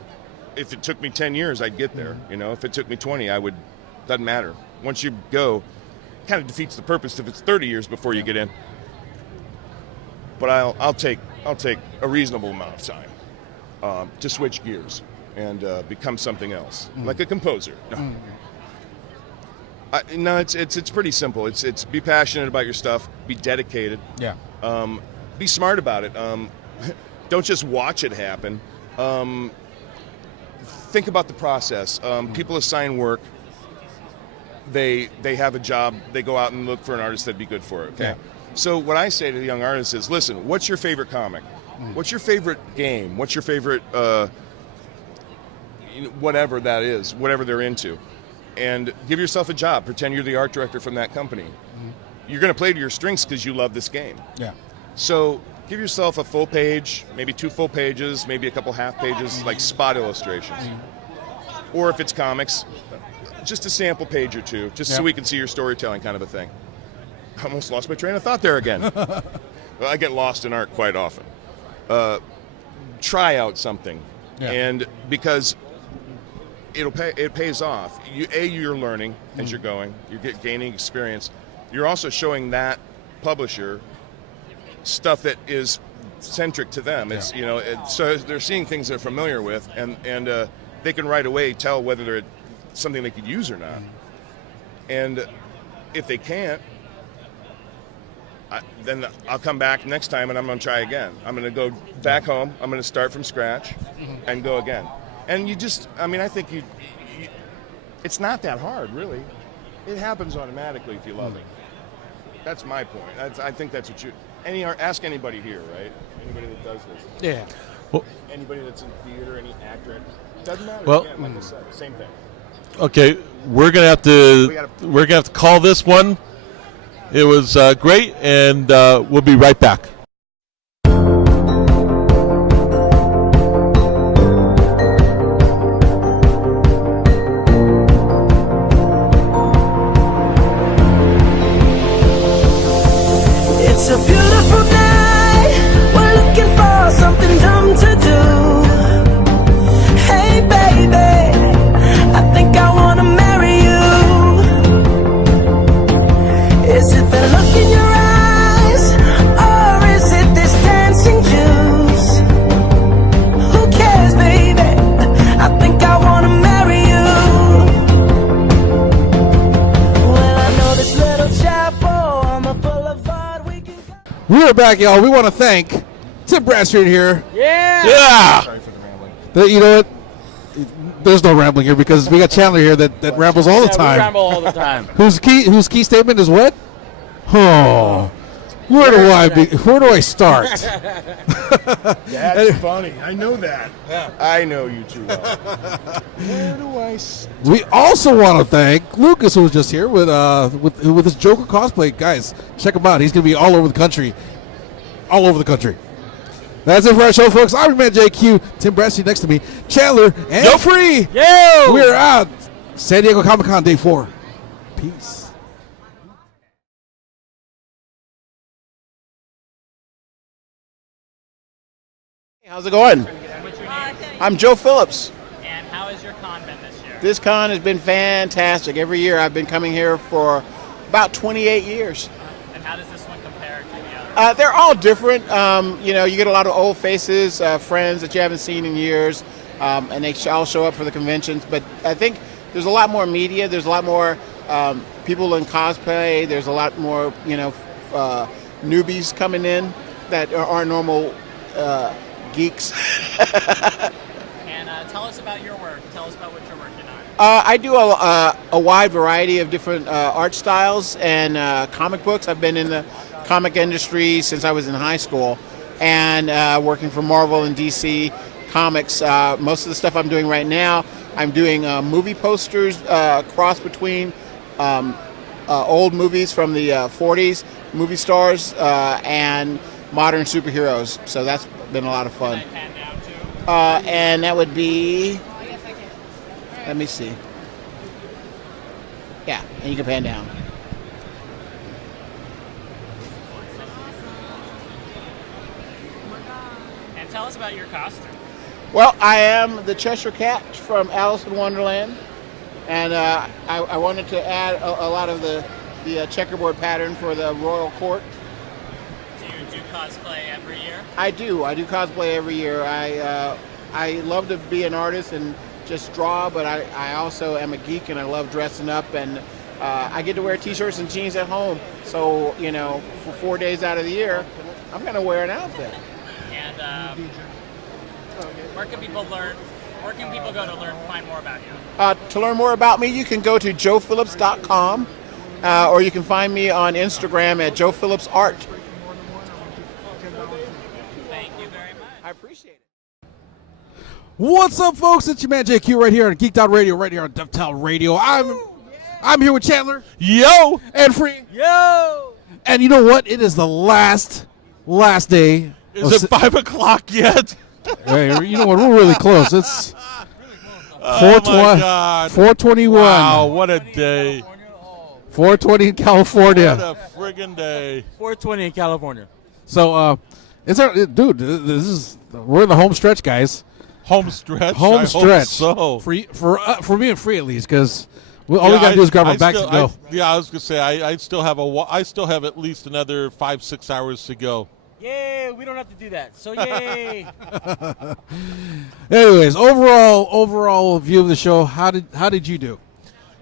if it took me 10 years, I'd get there. If it took me 20, doesn't matter. Once you go, kind of defeats the purpose if it's 30 years before you get in. But I'll take a reasonable amount of time to switch gears and become something else, like a composer. No, it's pretty simple. It's be passionate about your stuff, be dedicated. Yeah. Be smart about it. Don't just watch it happen. Think about the process. People assign work. They have a job. They go out and look for an artist that'd be good for it. Okay. Yeah. So what I say to the young artists is, listen, what's your favorite comic? What's your favorite game? What's your favorite whatever that is, whatever they're into? And give yourself a job. Pretend you're the art director from that company. You're going to play to your strengths because you love this game. Yeah. So give yourself a full page, maybe 2 full pages, maybe a couple half pages, like spot illustrations. Or if it's comics, just a sample page or 2, just so we can see your storytelling, kind of a thing. I almost lost my train of thought there again. Well, I get lost in art quite often. Try out something, and because it pays off. You're learning as you're going. You're gaining experience. You're also showing that publisher stuff that is centric to them. It's so they're seeing things they're familiar with, and they can right away tell whether they're something they could use or not. And if they can't, then I'll come back next time and I'm going to try again. I'm going to go back home. I'm going to start from scratch and go again. And I think it's not that hard, really. It happens automatically if you love it. That's my point. I think that's what ask anybody here, right? Anybody that does this. Yeah. Well, anybody that's in theater, any actor, it doesn't matter. Well, Again, like I said, same thing. Okay, we're gonna have to call this one. It was great, and we'll be right back. It's a beautiful night. We're looking for something dumb to do. Hey, baby, I think I wanna marry you. Is it the look in your eyes, or is it this dancing juice? Who cares, baby? I think I wanna marry you. Well, I know this little chapel on the boulevard. We're back, y'all. We want to thank Tim Bradstreet here. Yeah. Yeah. Sorry for the rambling. You know what? there's no rambling here because we got Chandler here that rambles all the time. We ramble all the time. Whose key statement is what? Oh, where do I start? That's funny. I know that. I know you too well. Where do I start? We also want to thank Lucas, who was just here with his Joker cosplay. Guys, check him out. He's going to be all over the country. All over the country. That's it for our show, folks. I'm your man, JQ. Tim Brasky next to me. Chandler and Free. Yo! We're out. San Diego Comic-Con Day 4. Peace. How's it going? I'm Joe Phillips. And how has your con been this year? This con has been fantastic. Every year I've been coming here for about 28 years. And how does this one compare to the others? They're all different. You get a lot of old faces, friends that you haven't seen in years, and they all show up for the conventions. But I think there's a lot more media. There's a lot more people in cosplay. There's a lot more, newbies coming in that aren't normal geeks. And tell us about your work. Tell us about what you're working on. I do a wide variety of different art styles and comic books. I've been in the comic industry since I was in high school and working for Marvel and DC Comics. Most of the stuff I'm doing right now, I'm doing movie posters, cross between old movies from the 40s, movie stars, and modern superheroes. So that's been a lot of fun. And that would be, let me see. Yeah, and you can pan down. And tell us about your costume. Well, I am the Cheshire Cat from Alice in Wonderland, and I wanted to add a lot of the checkerboard pattern for the royal court. Do you do cosplay every year? I do cosplay every year. I love to be an artist and just draw, but I also am a geek and I love dressing up, and I get to wear t-shirts and jeans at home. So, for 4 days out of the year, I'm going to wear an outfit. And where can people go to find more about you? To learn more about me, you can go to joephillips.com, or you can find me on Instagram at joephillipsart. Thank you very much. I appreciate it. What's up, folks? It's your man JQ right here on Geeked Out Radio, right here on Deftal Radio. I'm here with Chandler. Yo! And Free. Yo! And you know what? It is the last day. Is it 5 o'clock yet? Hey, you know what? We're really close. It's 421. Wow, what a day. 420 in California. What a friggin' day. 420 in California. So, we're in the home stretch, guys. Home stretch. Home stretch. So for me and Free at least, because all we gotta do is grab our bags and go. I was gonna say I still have at least another 5-6 hours to go. Yay! We don't have to do that. So yay! Anyways, overall view of the show. How did you do?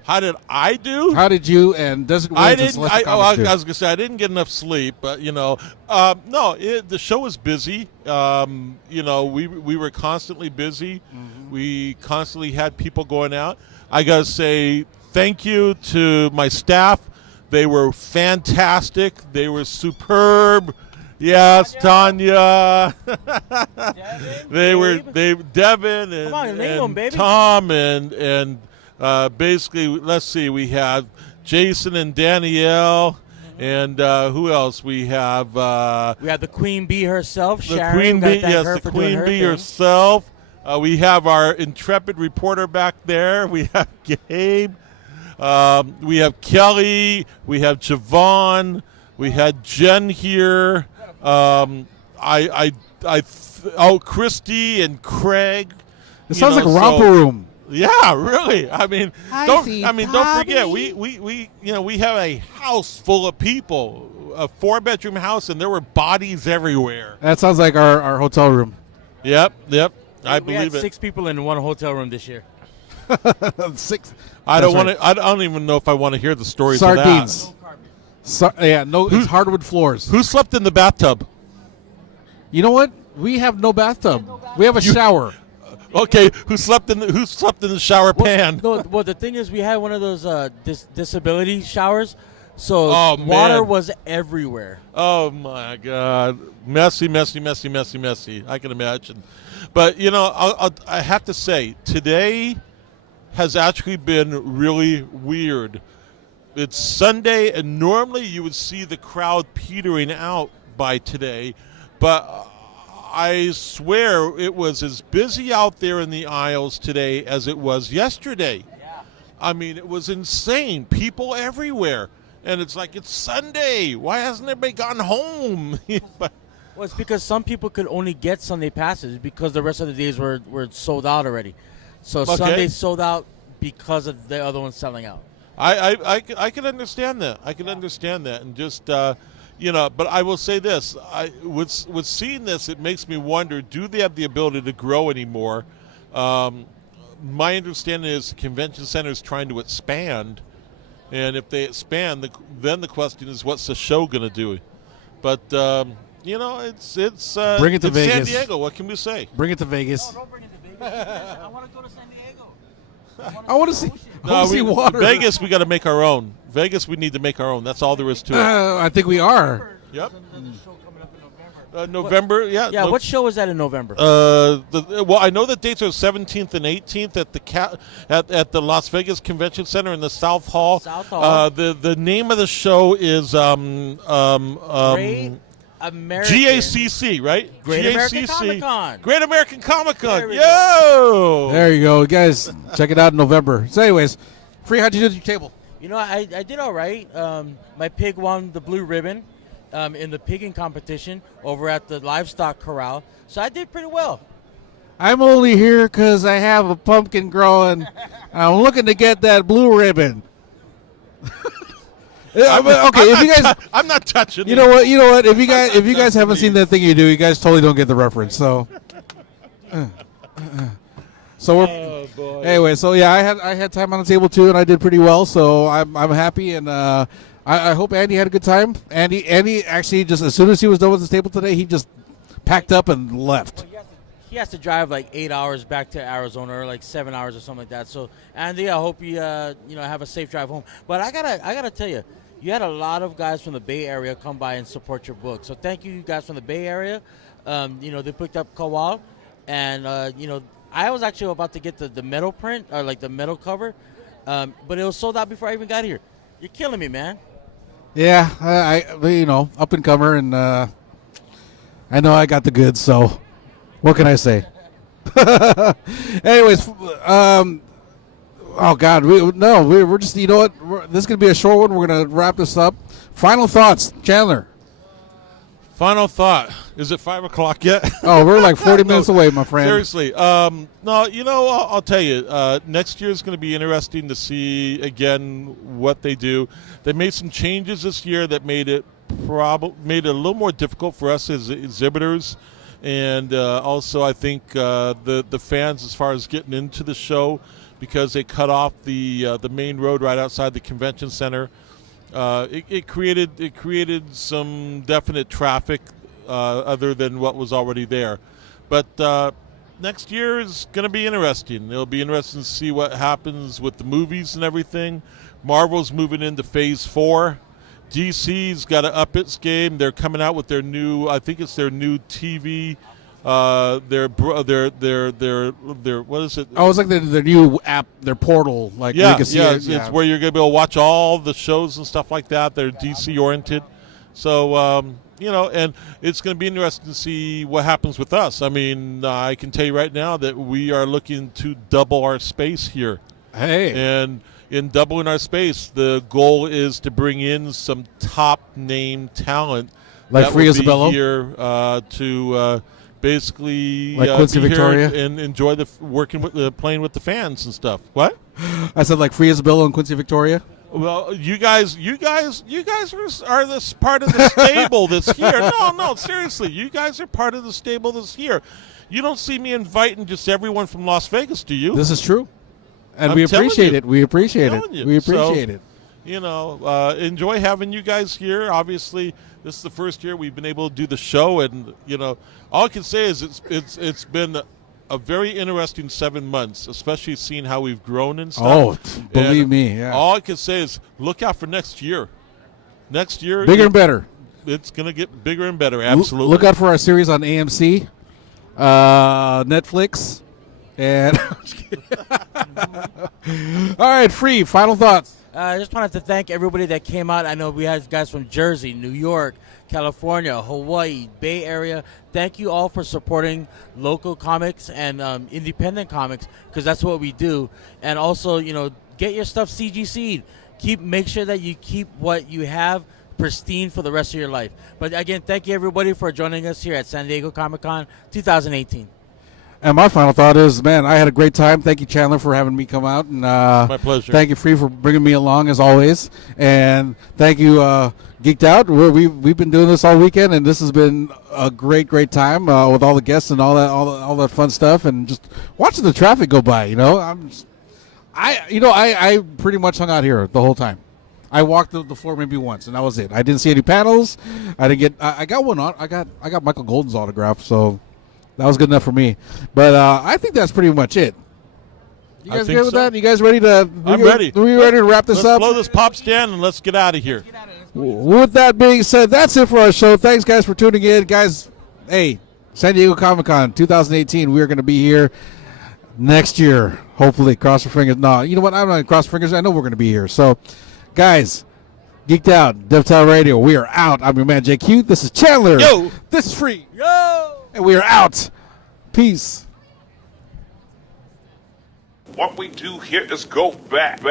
How did I do? How did you and Desert Winds and Celestial Comics do? I was gonna say I didn't get enough sleep, but the show was busy. We were constantly busy. Mm-hmm. We constantly had people going out. I gotta say thank you to my staff. They were fantastic. They were superb. Yes, Tanya. Devin and Tom and basically, let's see, we have Jason and Danielle, and who else? We have the Queen Bee herself, the Sharon. Queen Bee, the Queen Bee herself. We have our intrepid reporter back there. We have Gabe. We have Kelly. We have Javon. We had Jen here. Christy and Craig. It sounds like a romper room. Yeah, really. I mean, don't forget we have a house full of people, a 4-bedroom house, and there were bodies everywhere. That sounds like our hotel room. Yep. I we believe had it. 6 people in one hotel room this year. 6. I don't even know if I want to hear the stories. Sardines. Of that. It's hardwood floors. Who slept in the bathtub? You know what? We have no bathtub. We have a shower. Okay, who slept in the shower pan? Well, the thing is, we had one of those disability showers, so Oh, water man. was everywhere. Oh my God, messy. I can imagine, but I have to say today has actually been really weird. It's Sunday, and normally you would see the crowd petering out by today, but I swear it was as busy out there in the aisles today as it was yesterday. Yeah. I mean, it was insane. People everywhere. And it's like, it's Sunday. Why hasn't everybody gone home? But, Well, it's because some people could only get Sunday passes because the rest of the days were sold out already. So Okay. Sunday sold out because of the other ones selling out. I can understand that. I can understand that. And just, but I will say this. With seeing this, it makes me wonder, do they have the ability to grow anymore? My understanding is the convention center is trying to expand. And if they expand, then the question is, what's the show going to do? But, it's Bring it to it's Vegas. San Diego. What can we say? Bring it to Vegas. Don't bring it to Vegas. I want to go to San Diego. I want to see. I want to see water. Vegas, we got to make our own. Vegas, we need to make our own. That's all there is to it. I think we are. Yep. November, yeah. Yeah, what show is that in November? Well, I know the dates are 17th and 18th at the Las Vegas Convention Center in the South Hall. South Hall. The name of the show is Great American. GACC, right? Great American GACC. Comic-Con. Great American Comic-Con. There we Yo! There you go, guys. Check it out in November. So, anyways, Free, how'd you do at your table? I did all right. My pig won the blue ribbon in the pigging competition over at the livestock corral. So I did pretty well. I'm only here because I have a pumpkin growing. I'm looking to get that blue ribbon. I'm not touching. You know what? If you guys haven't seen that thing you guys totally don't get the reference. So, we're anyway. So yeah, I had time on the table too, and I did pretty well. So I'm happy, and I hope Andy had a good time. Andy actually just as soon as he was done with his table today, he just packed up and left. He has to drive like 8 hours back to Arizona, or like 7 hours or something like that. So Andy, I hope you have a safe drive home. But I gotta tell you. You had a lot of guys from the Bay Area come by and support your book. So thank you guys from the Bay Area. They picked up Kowal. And, I was actually about to get the metal print, or like the metal cover. But it was sold out before I even got here. You're killing me, man. Yeah, I up and comer, and I know I got the goods, so what can I say? Anyways, oh God, we're just, you know what? This is gonna be a short one. We're gonna wrap this up. Final thoughts, Chandler. Final thought. Is it 5 o'clock yet? Oh, we're like 40 minutes away, my friend. Seriously. No, I'll tell you. Next year is going to be interesting to see, again, what they do. They made some changes this year that made it a little more difficult for us as exhibitors. And also, I think the fans, as far as getting into the show, because they cut off the main road right outside the convention center. It created some definite traffic other than what was already there. But next year is going to be interesting. It'll be interesting to see what happens with the movies and everything. Marvel's moving into Phase 4. DC's got to up its game. They're coming out with their new, I think it's their new TV. Their what is it? Oh, it's like their new app, their portal. Like it's where you're gonna be able to watch all the shows and stuff like that. They're DC oriented, so and it's gonna be interesting to see what happens with us. I mean, I can tell you right now that we are looking to double our space here. Hey, and in doubling our space, the goal is to bring in some top name talent like that Free will be Isabella here to. Basically, like Quincy be Victoria, here and enjoy playing with the fans and stuff. What? I said like Free Isabella and Quincy Victoria. Well, you guys are this part of the stable that's here. No, seriously, you guys are part of the stable that's here. You don't see me inviting just everyone from Las Vegas, do you? This is true, and we appreciate it. We appreciate it. We appreciate it. Enjoy having you guys here. Obviously, this is the first year we've been able to do the show, and all I can say is it's been a very interesting 7 months, especially seeing how we've grown and stuff. Oh, believe And me, yeah. All I can say is look out for next year. Next year, Bigger and better. It's going to get bigger and better. Absolutely. Look out for our series on AMC, Netflix, and. All right, Free. Final thoughts. I just wanted to thank everybody that came out. I know we had guys from Jersey, New York, California, Hawaii, Bay Area. Thank you all for supporting local comics and independent comics, because that's what we do. And also, get your stuff CGC'd. Make sure that you keep what you have pristine for the rest of your life. But again, thank you everybody for joining us here at San Diego Comic-Con 2018. And my final thought is, man, I had a great time. Thank you, Chandler, for having me come out. And my pleasure. Thank you, Free, for bringing me along, as always. And thank you, Geeked Out. We've been doing this all weekend, and this has been a great time with all the guests and all that fun stuff, and just watching the traffic go by. I pretty much hung out here the whole time. I walked the floor maybe once, and that was it. I didn't see any panels. I got one on. I got Michael Golden's autograph, so that was good enough for me. But I think that's pretty much it. You guys good with that? You guys ready to? I'm ready. Are we ready to wrap this up? Let's blow this pop stand and let's get out of here. With that being said, that's it for our show. Thanks, guys, for tuning in. Guys, hey, San Diego Comic-Con 2018, we are going to be here next year, hopefully. Cross your fingers. No, you know what? I'm not going to cross fingers. I know we're going to be here. So, guys, Geeked Out, Deftal Radio, we are out. I'm your man, JQ. This is Chandler. Yo. This is Free. Yo. And we are out. Peace. What we do here is go back.